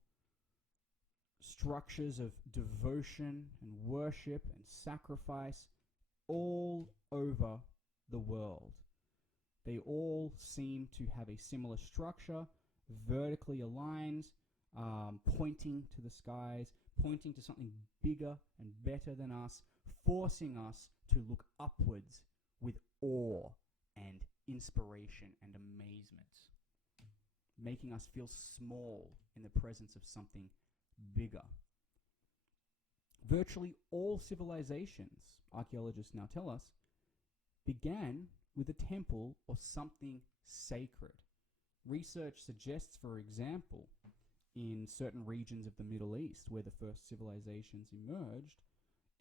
structures of devotion and worship and sacrifice all over the world. They all seem to have a similar structure, vertically aligned, pointing to the skies, pointing to something bigger and better than us, forcing us to look upwards with awe and inspiration and amazement, making us feel small in the presence of something bigger. Virtually all civilizations, archaeologists now tell us, began with a temple or something sacred. Research suggests, for example, in certain regions of the Middle East where the first civilizations emerged,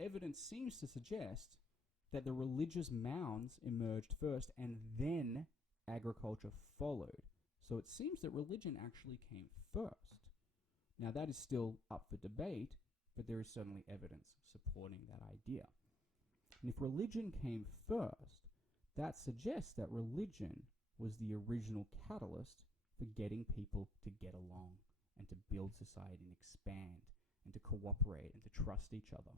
evidence seems to suggest that the religious mounds emerged first and then agriculture followed. So it seems that religion actually came first. Now that is still up for debate, but there is certainly evidence supporting that idea. And if religion came first, that suggests that religion was the original catalyst for getting people to get along and to build society and expand and to cooperate and to trust each other.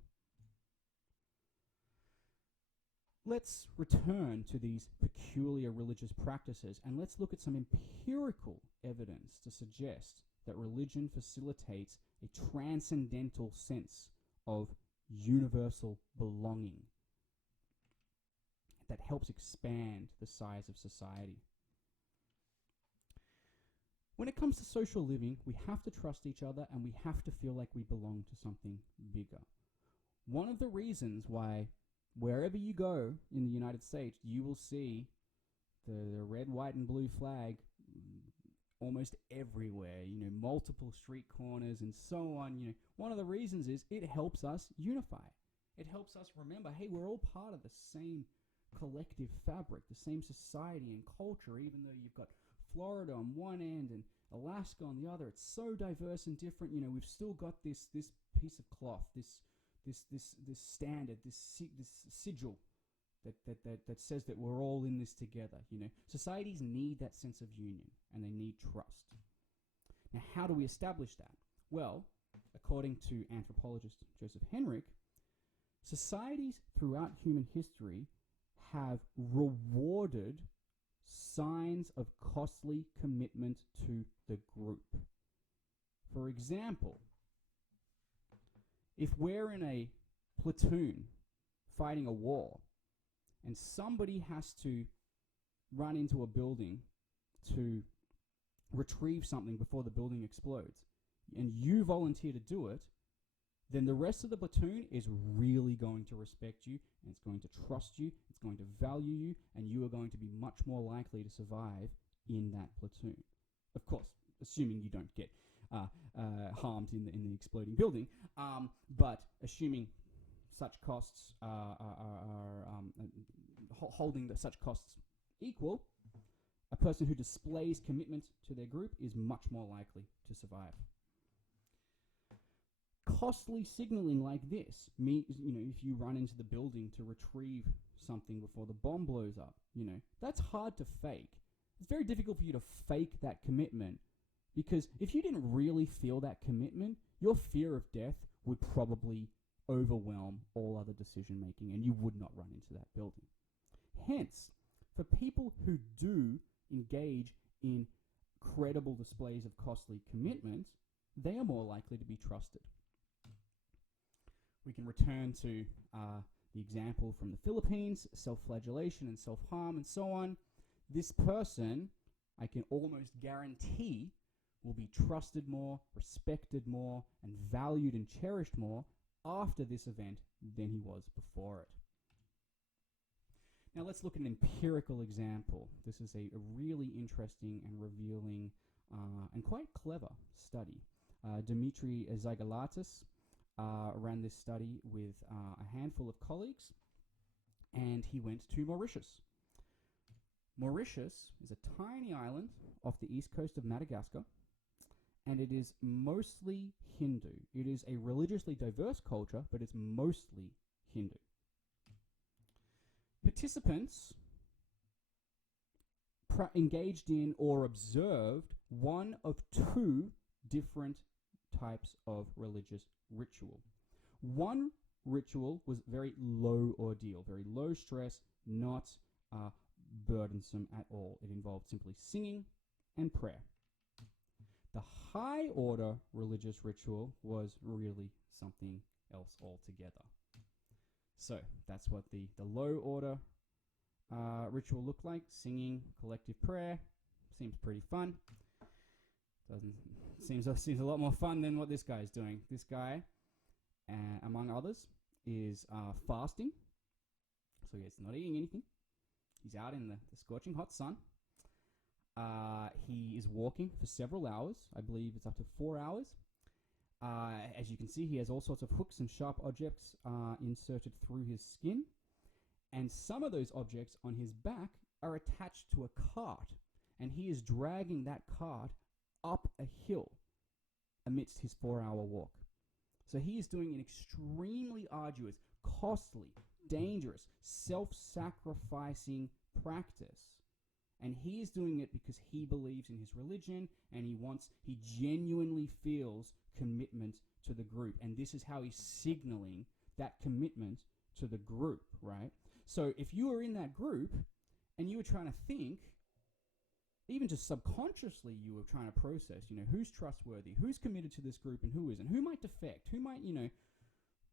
Let's return to these peculiar religious practices and let's look at some empirical evidence to suggest that religion facilitates a transcendental sense of universal belonging that helps expand the size of society. When it comes to social living, we have to trust each other and we have to feel like we belong to something bigger. One of the reasons why wherever you go in the United States, you will see the red, white, and blue flag almost everywhere, multiple street corners and so on. One of the reasons is it helps us unify. It helps us remember, hey, we're all part of the same collective fabric, the same society and culture, even though you've got Florida on one end and Alaska on the other. It's so diverse and different. We've still got this piece of cloth, this standard, this sigil that says that we're all in this together. Societies need that sense of union and they need trust. Now, how do we establish that? Well, according to anthropologist Joseph Henrich, societies throughout human history have rewarded signs of costly commitment to the group. For example, if we're in a platoon fighting a war and somebody has to run into a building to retrieve something before the building explodes, and you volunteer to do it, then the rest of the platoon is really going to respect you, and it's going to trust you, it's going to value you, and you are going to be much more likely to survive in that platoon. Of course, assuming you don't get harmed in the exploding building, but assuming such costs are holding such costs equal, a person who displays commitment to their group is much more likely to survive. Costly signaling like this means, if you run into the building to retrieve something before the bomb blows up, that's hard to fake. It's very difficult for you to fake that commitment, because if you didn't really feel that commitment, your fear of death would probably overwhelm all other decision making and you would not run into that building. Hence, for people who do engage in credible displays of costly commitment, they are more likely to be trusted. We can return to the example from the Philippines, self-flagellation and self-harm and so on. This person, I can almost guarantee, will be trusted more, respected more, and valued and cherished more after this event than he was before it. Now let's look at an empirical example. This is a really interesting and revealing and quite clever study. Dimitri Xygalatas ran this study with a handful of colleagues, and he went to Mauritius. Mauritius is a tiny island off the east coast of Madagascar, and it is mostly Hindu. It is a religiously diverse culture, but it's mostly Hindu. Participants engaged in or observed one of two different types of religious ritual. One ritual was very low ordeal, very low stress, not burdensome at all. It involved simply singing and prayer. The high order religious ritual was really something else altogether. So that's what the low order ritual looked like. Singing, collective prayer. Seems pretty fun. Seems a lot more fun than what this guy is doing. This guy, among others, is fasting. So he's not eating anything. He's out in the scorching hot sun. He is walking for several hours. I believe it's up to 4 hours. As you can see, he has all sorts of hooks and sharp objects inserted through his skin. And some of those objects on his back are attached to a cart. And he is dragging that cart up a hill amidst his 4-hour walk. So he is doing an extremely arduous, costly, dangerous, self-sacrificing practice. And he is doing it because he believes in his religion and he genuinely feels commitment to the group. And this is how he's signaling that commitment to the group, right? So if you were in that group and you were trying to think, even just subconsciously you were trying to process, who's trustworthy, who's committed to this group and who isn't, who might defect, who might,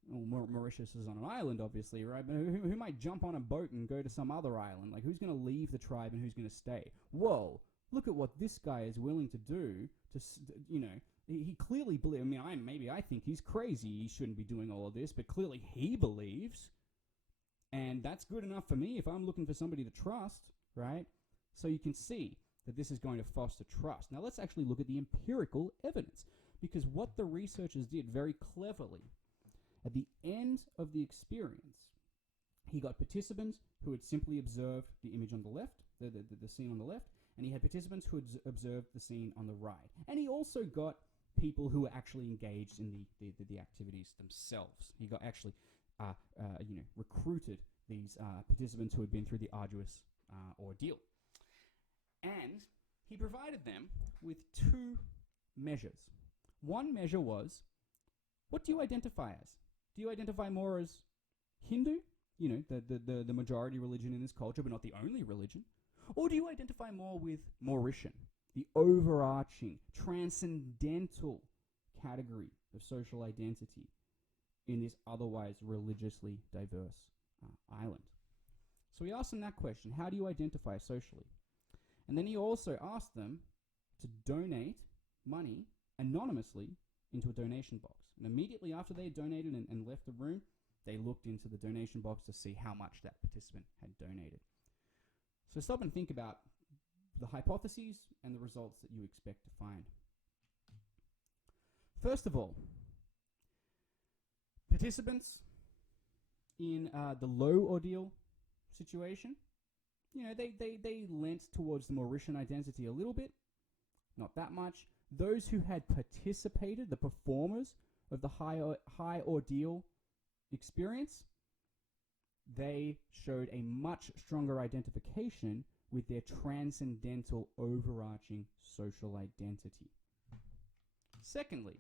well, Mauritius is on an island, obviously, right? But who might jump on a boat and go to some other island? Like, who's going to leave the tribe and who's going to stay? Whoa, look at what this guy is willing to do to, he clearly believes, maybe I think he's crazy, he shouldn't be doing all of this, but clearly he believes, and that's good enough for me if I'm looking for somebody to trust, right? So you can see that this is going to foster trust. Now let's actually look at the empirical evidence, because what the researchers did very cleverly, at the end of the experience, he got participants who had simply observed the image on the left, the scene on the left, and he had participants who had observed the scene on the right. And he also got people who were actually engaged in the activities themselves. He got actually recruited these participants who had been through the arduous ordeal. And he provided them with two measures. One measure was, what do you identify as? Do you identify more as Hindu, the majority religion in this culture, but not the only religion? Or do you identify more with Mauritian, the overarching, transcendental category of social identity in this otherwise religiously diverse island? So he asked them that question, how do you identify socially? And then he also asked them to donate money anonymously into a donation box. And immediately after they had donated and left the room, they looked into the donation box to see how much that participant had donated. So stop and think about the hypotheses and the results that you expect to find. First of all, participants in the low ordeal situation they lent towards the Mauritian identity a little bit, not that much. Those who had participated, the performers of the high ordeal experience, they showed a much stronger identification with their transcendental overarching social identity. Secondly,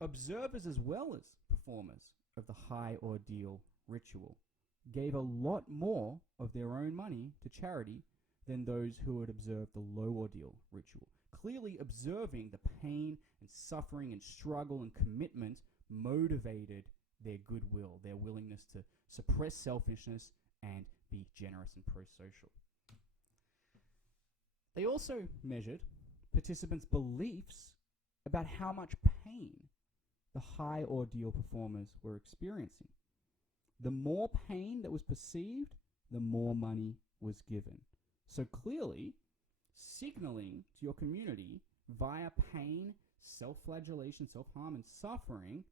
observers as well as performers of the high ordeal ritual gave a lot more of their own money to charity than those who had observed the low ordeal ritual, clearly observing the pain and suffering and struggle and commitment motivated their goodwill, their willingness to suppress selfishness and be generous and pro-social. They also measured participants' beliefs about how much pain the high ordeal performers were experiencing. The more pain that was perceived, the more money was given. So clearly, signaling to your community via pain, self-flagellation, self-harm, and suffering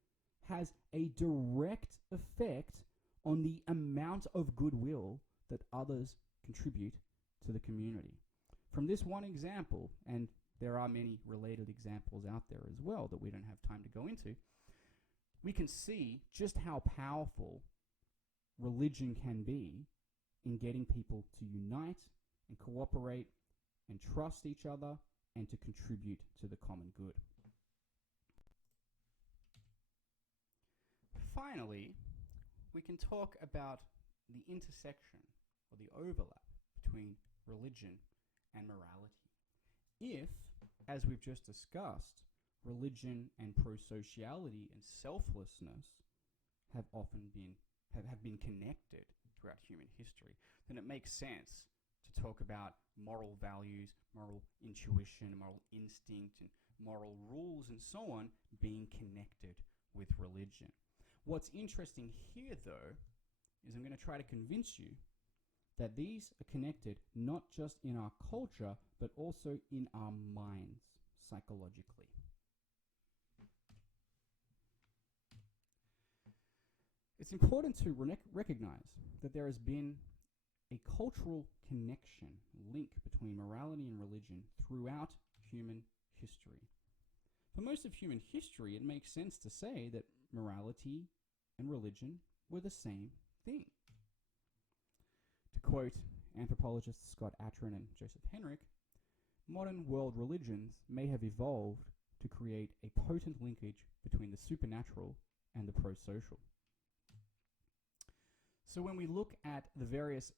has a direct effect on the amount of goodwill that others contribute to the community. From this one example, and there are many related examples out there as well that we don't have time to go into, we can see just how powerful religion can be in getting people to unite and cooperate and trust each other and to contribute to the common good. Finally, we can talk about the intersection or the overlap between religion and morality. If, as we've just discussed, religion and pro-sociality and selflessness have been connected throughout human history, then it makes sense to talk about moral values, moral intuition, moral instinct, and moral rules and so on being connected with religion. What's interesting here, though, is I'm going to try to convince you that these are connected not just in our culture, but also in our minds, psychologically. It's important to recognize that there has been a cultural connection, link between morality and religion throughout human history. For most of human history, it makes sense to say that morality and religion were the same thing. To quote anthropologists Scott Atran and Joseph Henrich, modern world religions may have evolved to create a potent linkage between the supernatural and the pro-social. So when we look at the various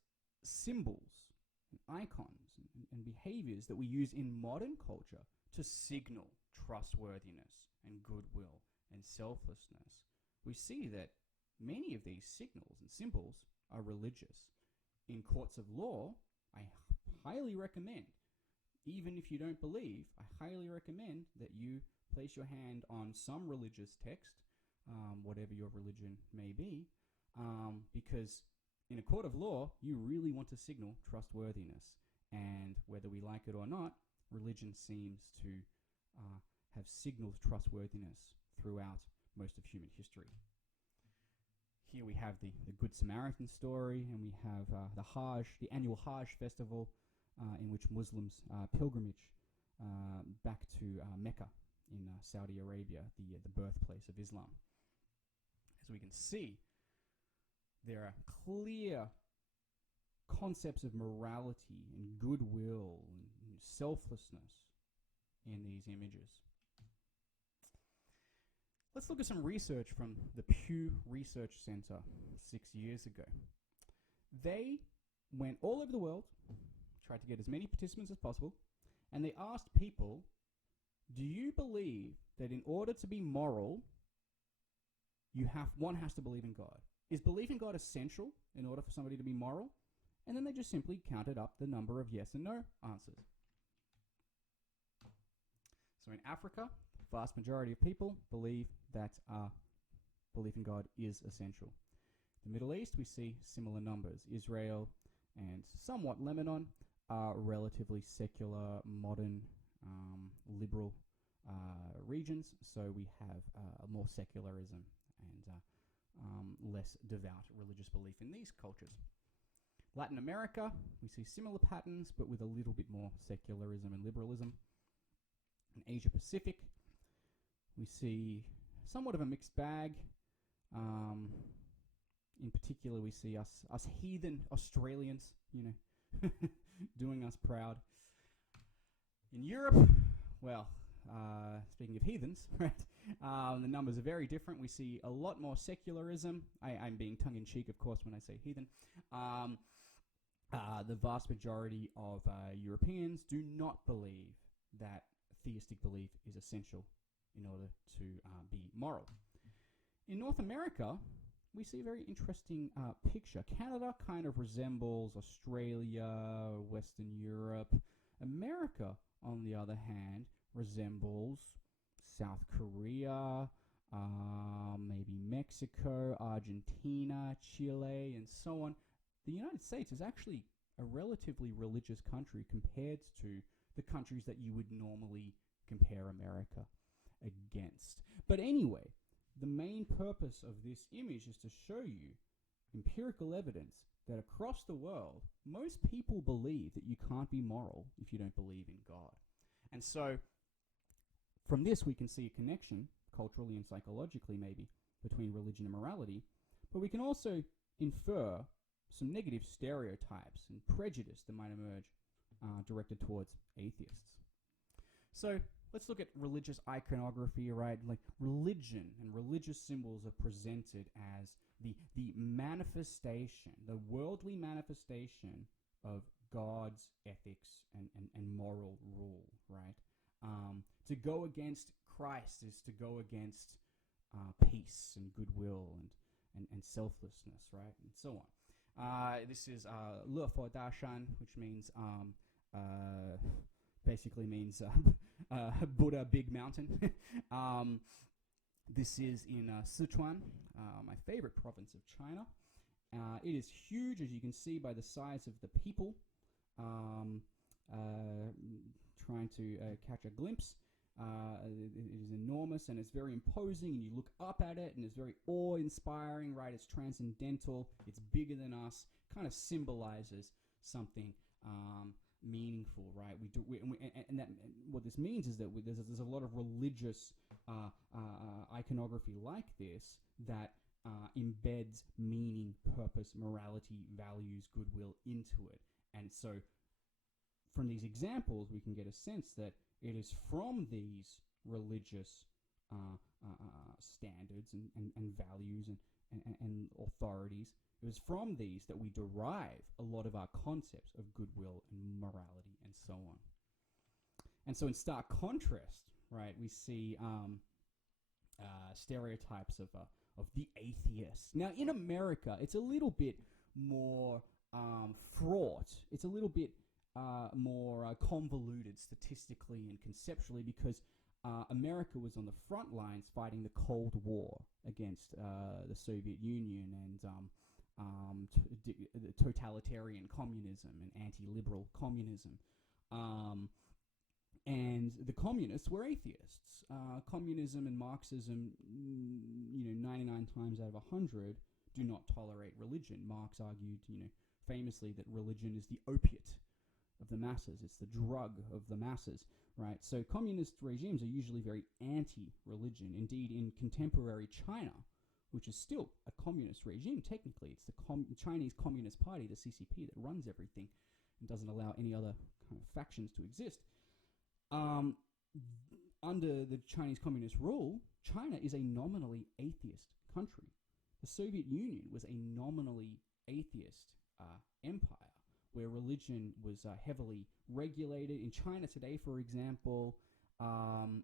symbols and icons and behaviors that we use in modern culture to signal trustworthiness and goodwill and selflessness, we see that many of these signals and symbols are religious. In courts of law, I highly recommend, even if you don't believe, I highly recommend that you place your hand on some religious text, whatever your religion may be, because in a court of law, you really want to signal trustworthiness. And whether we like it or not, religion seems to have signaled trustworthiness throughout most of human history. Here we have the Good Samaritan story, and we have the Hajj, the annual Hajj festival, in which Muslims pilgrimage back to Mecca in Saudi Arabia, the birthplace of Islam. As we can see, there are clear concepts of morality and goodwill and selflessness in these images. Let's look at some research from the Pew Research Center 6 years ago. They went all over the world, tried to get as many participants as possible, and they asked people, do you believe that in order to be moral, one has to believe in God? Is belief in God essential in order for somebody to be moral? And then they just simply counted up the number of yes and no answers. So in Africa, the vast majority of people believe that belief in God is essential. The Middle East, we see similar numbers. Israel and somewhat Lebanon are relatively secular, modern, liberal regions, so we have more secularism and less devout religious belief in these cultures. Latin America, we see similar patterns, but with a little bit more secularism and liberalism. In Asia Pacific, we see somewhat of a mixed bag. In particular, we see us heathen Australians, doing us proud. In Europe, well, speaking of heathens, right? The numbers are very different. We see a lot more secularism. I'm being tongue-in-cheek, of course, when I say heathen. The vast majority of Europeans do not believe that theistic belief is essential in order to be moral. In North America, we see a very interesting picture. Canada kind of resembles Australia, Western Europe. America, on the other hand, resembles South Korea, maybe Mexico, Argentina, Chile, and so on. The United States is actually a relatively religious country compared to the countries that you would normally compare America against. But anyway, the main purpose of this image is to show you empirical evidence that across the world, most people believe that you can't be moral if you don't believe in God. And so, from this we can see a connection, culturally and psychologically maybe, between religion and morality, but we can also infer some negative stereotypes and prejudice that might emerge directed towards atheists. So, let's look at religious iconography, right? Like religion and religious symbols are presented as the manifestation, the worldly manifestation of God's ethics and moral rule, right? To go against Christ is to go against peace and goodwill and selflessness, right? And so on. This is Le Fo Da Shan, which means basically means Buddha Big Mountain. This is in Sichuan, my favorite province of China. It is huge, as you can see by the size of the people trying to catch a glimpse. It is enormous and it's very imposing, and you look up at it and it's very awe-inspiring, right? It's transcendental, it's bigger than us, kind of symbolizes something meaningful, right? What this means is that there's a lot of religious iconography like this that embeds meaning, purpose, morality, values, goodwill into it. And so from these examples, we can get a sense that it is from these religious standards and values and authorities, it was from these that we derive a lot of our concepts of goodwill and morality and so on. And so in stark contrast, right, we see stereotypes of the atheist. Now, in America, it's a little bit more fraught. It's a little bit more convoluted statistically and conceptually because America was on the front lines fighting the Cold War against the Soviet Union and totalitarian communism and anti-liberal communism. And the communists were atheists. Communism and Marxism, 99 times out of 100 do not tolerate religion. Marx argued, famously that religion is the opiate of the masses. It's the drug of the masses, right? So communist regimes are usually very anti-religion. Indeed, in contemporary China, which is still a communist regime, technically, it's the Chinese Communist Party, the CCP, that runs everything and doesn't allow any other kind of factions to exist. Under the Chinese communist rule, China is a nominally atheist country. The Soviet Union was a nominally atheist empire where religion was heavily regulated. In China today, for example,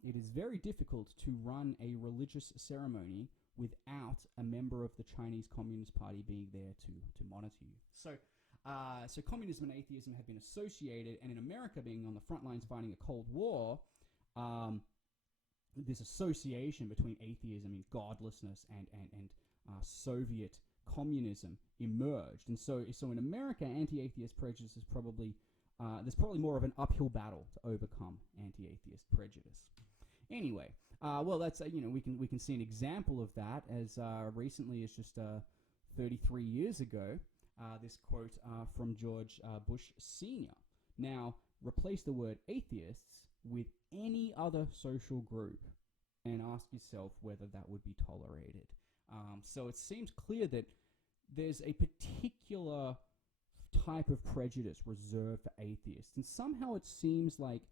it is very difficult to run a religious ceremony without a member of the Chinese Communist Party being there to monitor you. So communism and atheism have been associated, and in America being on the front lines fighting a Cold War, this association between atheism and godlessness and Soviet communism emerged. And so in America, anti-atheist prejudice is probably, there's probably more of an uphill battle to overcome anti-atheist prejudice. Anyway, well, that's, we can see an example of that as recently as just 33 years ago. this quote from George Bush Sr. Now, replace the word atheists with any other social group and ask yourself whether that would be tolerated. So it seems clear that there's a particular type of prejudice reserved for atheists, and somehow it seems like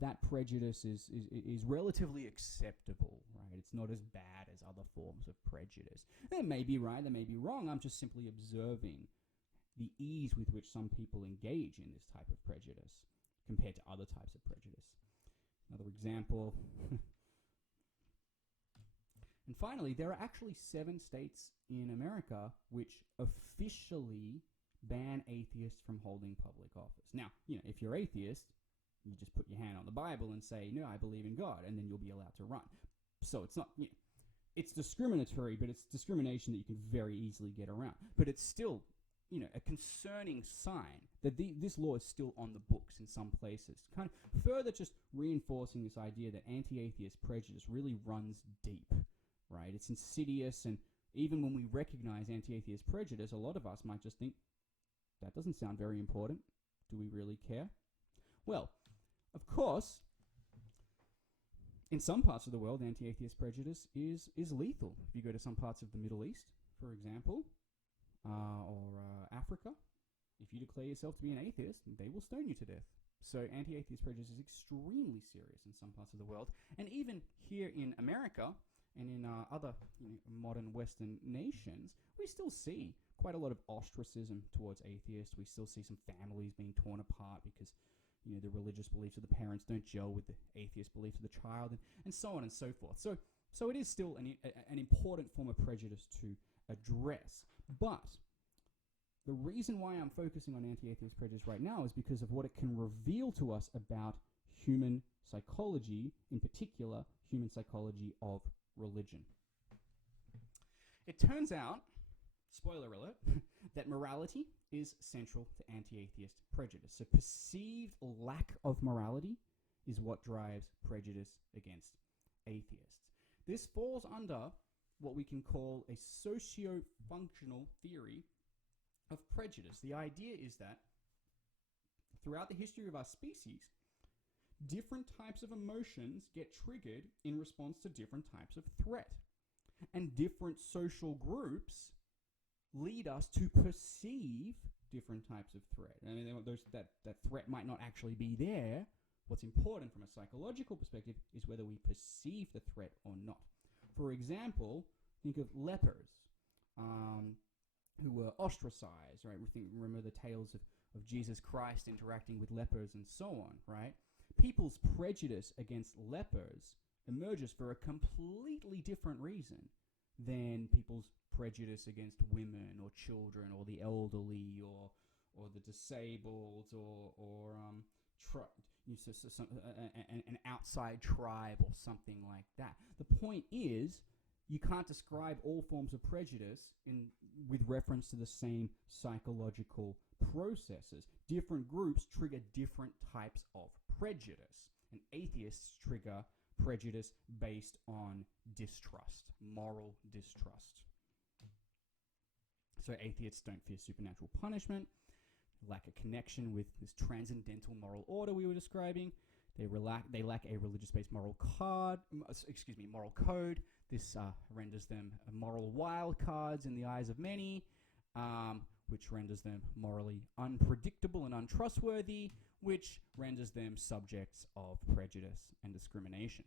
that prejudice is relatively acceptable, right? It's not as bad as other forms of prejudice. That may be right, that may be wrong. I'm just simply observing the ease with which some people engage in this type of prejudice compared to other types of prejudice. Another example. And finally, there are actually 7 states in America which officially ban atheists from holding public office. Now, if you're atheist, you just put your hand on the Bible and say, no, I believe in God, and then you'll be allowed to run. So it's not, it's discriminatory, but it's discrimination that you can very easily get around. But it's still, a concerning sign that this law is still on the books in some places. Kind of further just reinforcing this idea that anti-atheist prejudice really runs deep, right? It's insidious, and even when we recognize anti-atheist prejudice, a lot of us might just think, that doesn't sound very important. Do we really care? Well, of course, in some parts of the world, anti-atheist prejudice is lethal. If you go to some parts of the Middle East, for example, or Africa, if you declare yourself to be an atheist, they will stone you to death. So anti-atheist prejudice is extremely serious in some parts of the world. And even here in America and in other modern Western nations, we still see quite a lot of ostracism towards atheists. We still see some families being torn apart because the religious beliefs of the parents don't gel with the atheist beliefs of the child, and so on and so forth. So it is still an important form of prejudice to address. But the reason why I'm focusing on anti-atheist prejudice right now is because of what it can reveal to us about human psychology, in particular, human psychology of religion. It turns out, spoiler alert, that morality is central to anti-atheist prejudice. So perceived lack of morality is what drives prejudice against atheists. This falls under what we can call a socio-functional theory of prejudice. The idea is that throughout the history of our species, different types of emotions get triggered in response to different types of threat. And different social groups lead us to perceive different types of threat. I mean, that threat might not actually be there. What's important from a psychological perspective is whether we perceive the threat or not. For example, think of lepers who were ostracized, right? Remember the tales of Jesus Christ interacting with lepers and so on, right? People's prejudice against lepers emerges for a completely different reason than people's prejudice against women or children or the elderly or the disabled or an outside tribe or something like that. The point is, you can't describe all forms of prejudice with reference to the same psychological processes. Different groups trigger different types of prejudice, and atheists trigger prejudice based on distrust, moral distrust. So atheists don't fear supernatural punishment, lack a connection with this transcendental moral order we were describing. They lack a religious-based moral code. This renders them moral wild cards in the eyes of many, which renders them morally unpredictable and untrustworthy, which renders them subjects of prejudice and discrimination.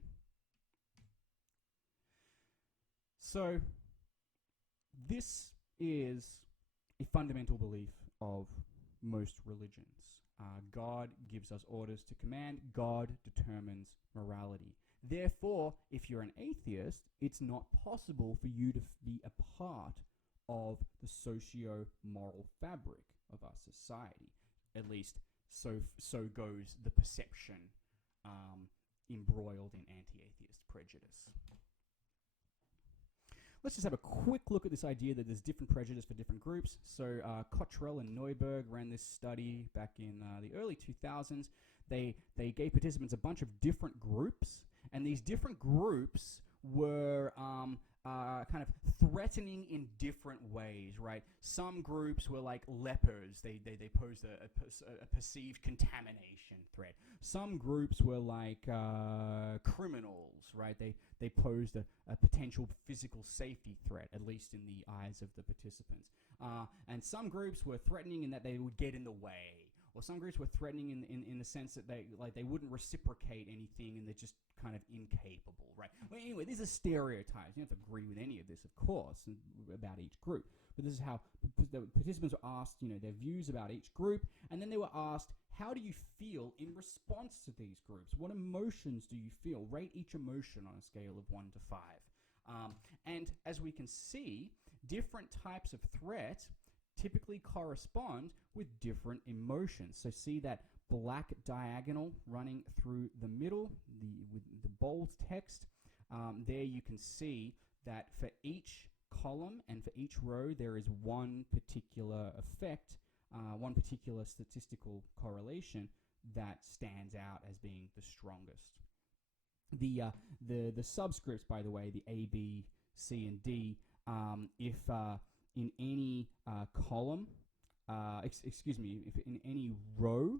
So, this is a fundamental belief of most religions. God gives us orders to command. God determines morality. Therefore, if you're an atheist, it's not possible for you to be a part of the socio-moral fabric of our society. At least, so goes the perception embroiled in anti-atheist prejudice. Let's just have a quick look at this idea that there's different prejudice for different groups. So Cottrell and Neuberg ran this study back in the early 2000s. They gave participants a bunch of different groups, and these different groups were kind of threatening in different ways, right? Some groups were like lepers. They posed a perceived contamination threat. Some groups were like criminals, right? They posed a potential physical safety threat, at least in the eyes of the participants. And some groups were threatening in that they would get in the way. Or some groups were threatening in the sense that they wouldn't reciprocate anything and they're just kind of incapable, right? Well, anyway, these are stereotypes. You don't have to agree with any of this, of course, about each group. But this is how the participants were asked, their views about each group, and then they were asked, how do you feel in response to these groups? What emotions do you feel? Rate each emotion on a scale of 1 to 5. And as we can see, different types of threat typically correspond with different emotions. So see that black diagonal running through the middle, with the bold text. There you can see that for each column and for each row there is one particular effect, one particular statistical correlation that stands out as being the strongest. The subscripts, by the way, the A, B, C, and D, if in any column, if in any row,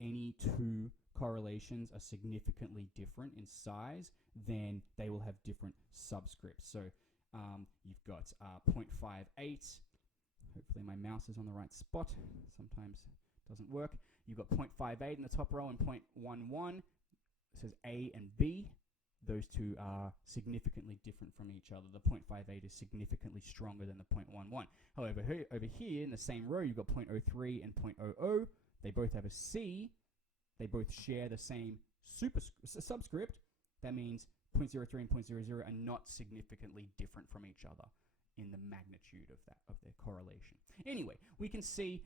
any two correlations are significantly different in size, then they will have different subscripts. So you've got 0.58. Hopefully my mouse is on the right spot. Sometimes it doesn't work. You've got 0.58 in the top row and 0.11. It says A and B. Those two are significantly different from each other. The 0.58 is significantly stronger than the 0.11. However, over here in the same row, you've got 0.03 and 0.00. They both have a C. They both share the same subscript. That means 0.03 and 0.00 are not significantly different from each other in the magnitude of their correlation. Anyway, we can see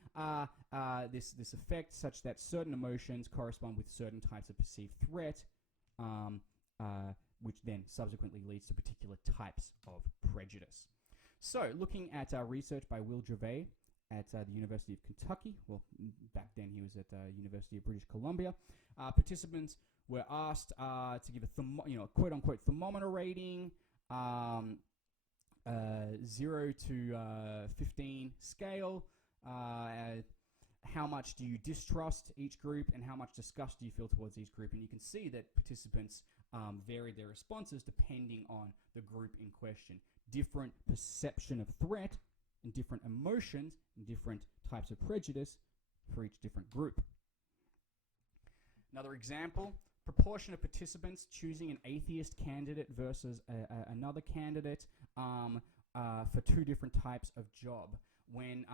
this effect such that certain emotions correspond with certain types of perceived threat, which then subsequently leads to particular types of prejudice. So, looking at research by Will Gervais at the University of Kentucky, well, back then he was at University of British Columbia, participants were asked to give a quote-unquote thermometer rating, 0 to 15 scale. How much do you distrust each group and how much disgust do you feel towards each group? And you can see that participants varied their responses depending on the group in question. Different perception of threat and different emotions and different types of prejudice for each different group. Another example, proportion of participants choosing an atheist candidate versus another candidate for two different types of job. When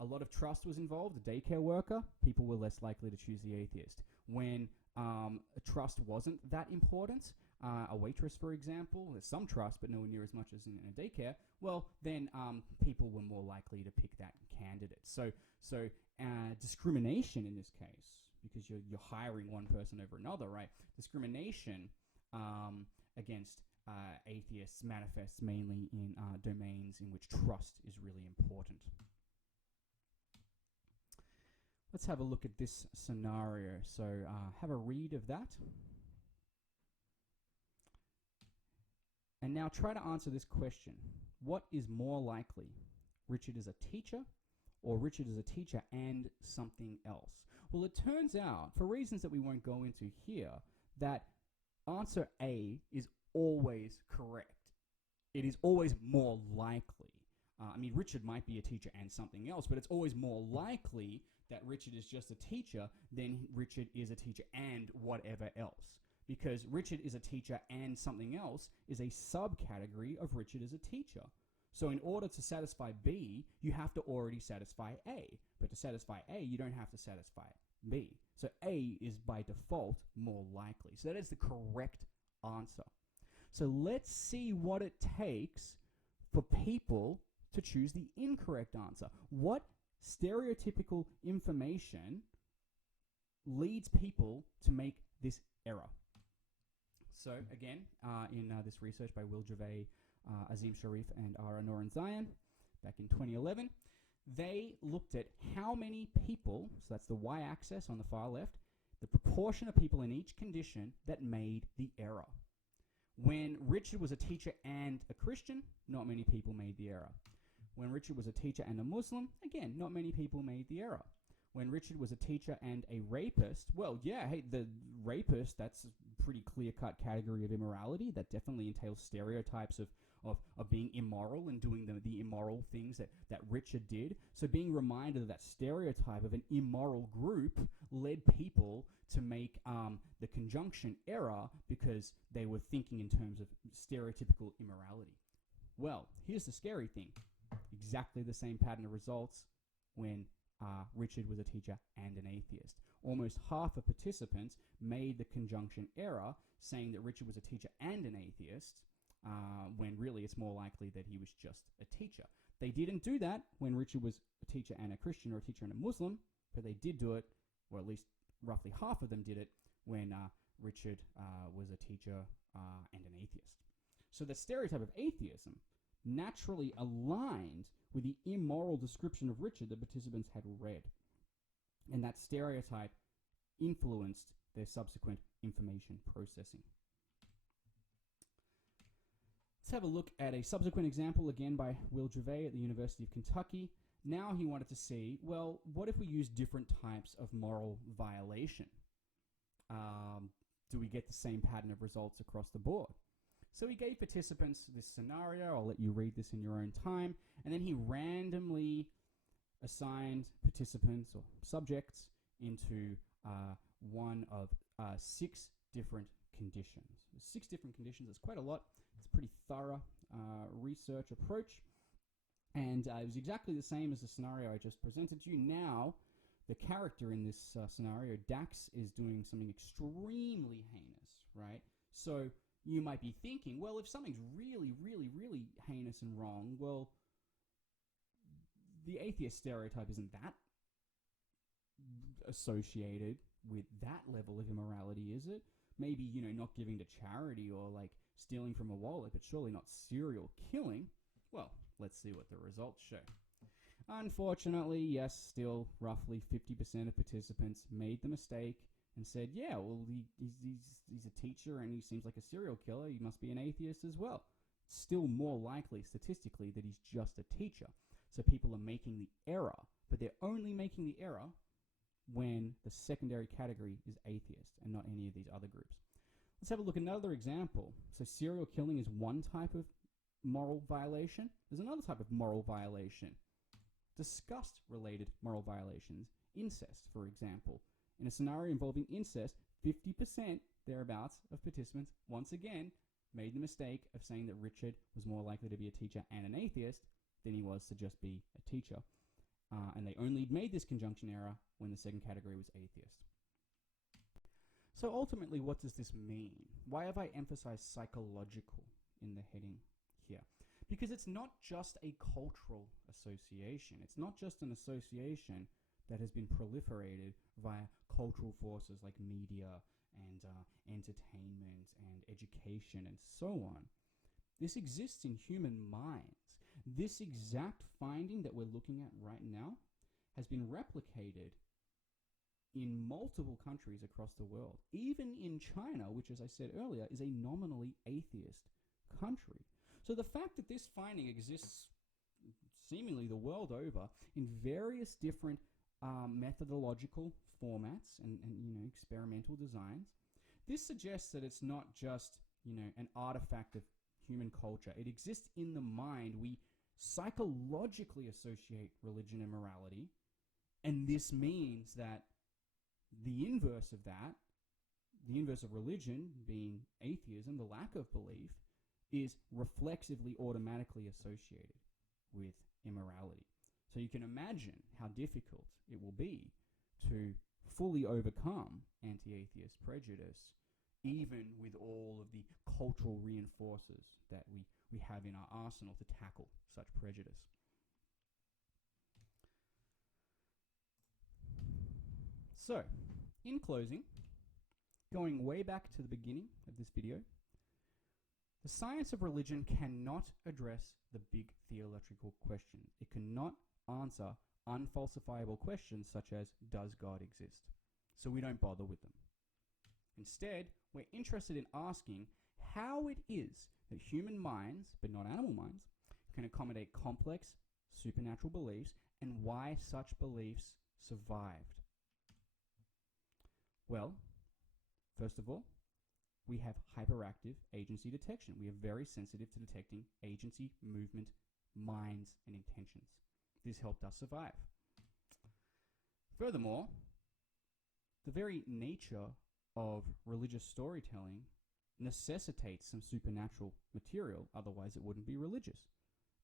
a lot of trust was involved, a daycare worker, people were less likely to choose the atheist. When trust wasn't that important, a waitress, for example, there's some trust, but nowhere near as much as in a daycare, well, then people were more likely to pick that candidate. So discrimination in this case, because you're hiring one person over another, right? Discrimination against atheists manifests mainly in domains in which trust is really important. Let's have a look at this scenario. So have a read of that. And now try to answer this question. What is more likely? Richard is a teacher, or Richard is a teacher and something else? Well, it turns out, for reasons that we won't go into here, that answer A is always correct. It is always more likely. Richard might be a teacher and something else, but it's always more likely that Richard is just a teacher than Richard is a teacher and whatever else. Because Richard is a teacher and something else is a subcategory of Richard as a teacher. So in order to satisfy B, you have to already satisfy A. But to satisfy A, you don't have to satisfy B. So A is by default more likely. So that is the correct answer. So let's see what it takes for people to choose the incorrect answer. What stereotypical information leads people to make this error? So again, in this research by Will Gervais, Azim Sharif, and Ara Norenzayan, back in 2011, they looked at how many people, so that's the y-axis on the far left, the proportion of people in each condition that made the error. When Richard was a teacher and a Christian, not many people made the error. When Richard was a teacher and a Muslim, again, not many people made the error. When Richard was a teacher and a rapist, well, yeah, hey, the rapist, that's a pretty clear-cut category of immorality. That definitely entails stereotypes of being immoral and doing the immoral things that Richard did. So being reminded of that stereotype of an immoral group led people to make the conjunction error because they were thinking in terms of stereotypical immorality. Well, here's the scary thing. Exactly the same pattern of results when Richard was a teacher and an atheist. Almost half of participants made the conjunction error, saying that Richard was a teacher and an atheist, when really it's more likely that he was just a teacher. They didn't do that when Richard was a teacher and a Christian or a teacher and a Muslim, but they did do it, or at least roughly half of them did it, when Richard was a teacher and an atheist. So the stereotype of atheism naturally aligned with the immoral description of Richard that participants had read. And that stereotype influenced their subsequent information processing. Let's have a look at a subsequent example, again by Will Gervais at the University of Kentucky. Now he wanted to see, well, what if we use different types of moral violation? Do we get the same pattern of results across the board? So he gave participants this scenario. I'll let you read this in your own time. And then he randomly assigned participants or subjects into one of 6 different conditions. 6 different conditions. It's quite a lot. It's a pretty thorough research approach. And it was exactly the same as the scenario I just presented to you. Now, the character in this scenario, Dax, is doing something extremely heinous, right? So you might be thinking, well, if something's really, really, really heinous and wrong, well, the atheist stereotype isn't that associated with that level of immorality, is it? Maybe, not giving to charity or like stealing from a wallet, but surely not serial killing. Well, let's see what the results show. Unfortunately, yes, still roughly 50% of participants made the mistake and said, yeah, well, he's a teacher and he seems like a serial killer. He must be an atheist as well. Still more likely statistically that he's just a teacher. So people are making the error, but they're only making the error when the secondary category is atheist and not any of these other groups. Let's have a look at another example. So serial killing is one type of moral violation. There's another type of moral violation. Disgust-related moral violations. Incest, for example. In a scenario involving incest, 50% thereabouts of participants, once again, made the mistake of saying that Richard was more likely to be a teacher and an atheist than he was to just be a teacher. And they only made this conjunction error when the second category was atheist. So ultimately, what does this mean? Why have I emphasized psychological in the heading here? Because it's not just a cultural association. It's not just an association that has been proliferated via cultural forces like media and entertainment and education and so on. This exists in human minds. This exact finding that we're looking at right now has been replicated in multiple countries across the world. Even in China, which, as I said earlier, is a nominally atheist country. So the fact that this finding exists seemingly the world over in various different methodological formats and experimental designs, this suggests that it's not just an artifact of human culture. It exists in the mind. We psychologically associate religion and morality, and this means that the inverse of that, the inverse of religion being atheism, the lack of belief, is reflexively automatically associated with immorality. So you can imagine how difficult it will be to fully overcome anti-atheist prejudice, even with all of the cultural reinforcers that we have in our arsenal to tackle such prejudice. So, in closing, going way back to the beginning of this video, the science of religion cannot address the big theological questions. It cannot answer unfalsifiable questions such as, does God exist? So we don't bother with them. Instead, we're interested in asking, how it is that human minds, but not animal minds, can accommodate complex supernatural beliefs and why such beliefs survived. Well, first of all, we have hyperactive agency detection. We are very sensitive to detecting agency, movement, minds, and intentions. This helped us survive. Furthermore, the very nature of religious storytelling necessitates some supernatural material, otherwise it wouldn't be religious.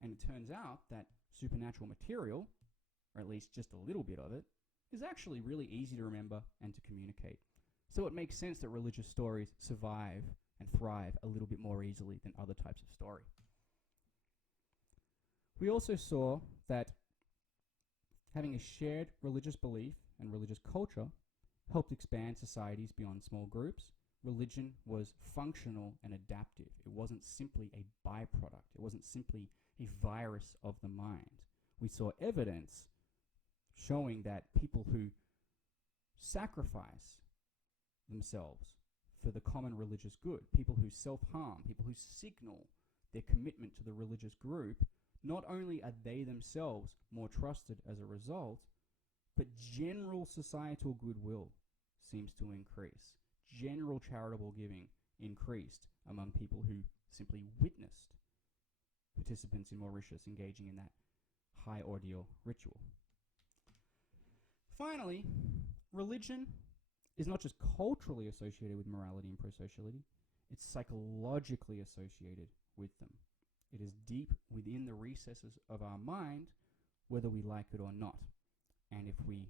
And it turns out that supernatural material, or at least just a little bit of it, is actually really easy to remember and to communicate. So it makes sense that religious stories survive and thrive a little bit more easily than other types of story. We also saw that having a shared religious belief and religious culture helped expand societies beyond small groups. Religion was functional and adaptive. It wasn't simply a byproduct. It wasn't simply a virus of the mind. We saw evidence showing that people who sacrifice themselves for the common religious good, people who self-harm, people who signal their commitment to the religious group, not only are they themselves more trusted as a result, but general societal goodwill seems to increase. General charitable giving increased among people who simply witnessed participants in Mauritius engaging in that high ordeal ritual. Finally, religion is not just culturally associated with morality and prosociality, it's psychologically associated with them. It is deep within the recesses of our mind, whether we like it or not. And if we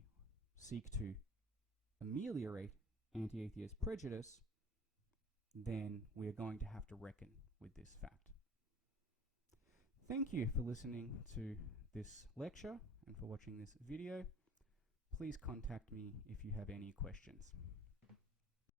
seek to ameliorate anti-atheist prejudice, then we are going to have to reckon with this fact. Thank you for listening to this lecture and for watching this video. Please contact me if you have any questions.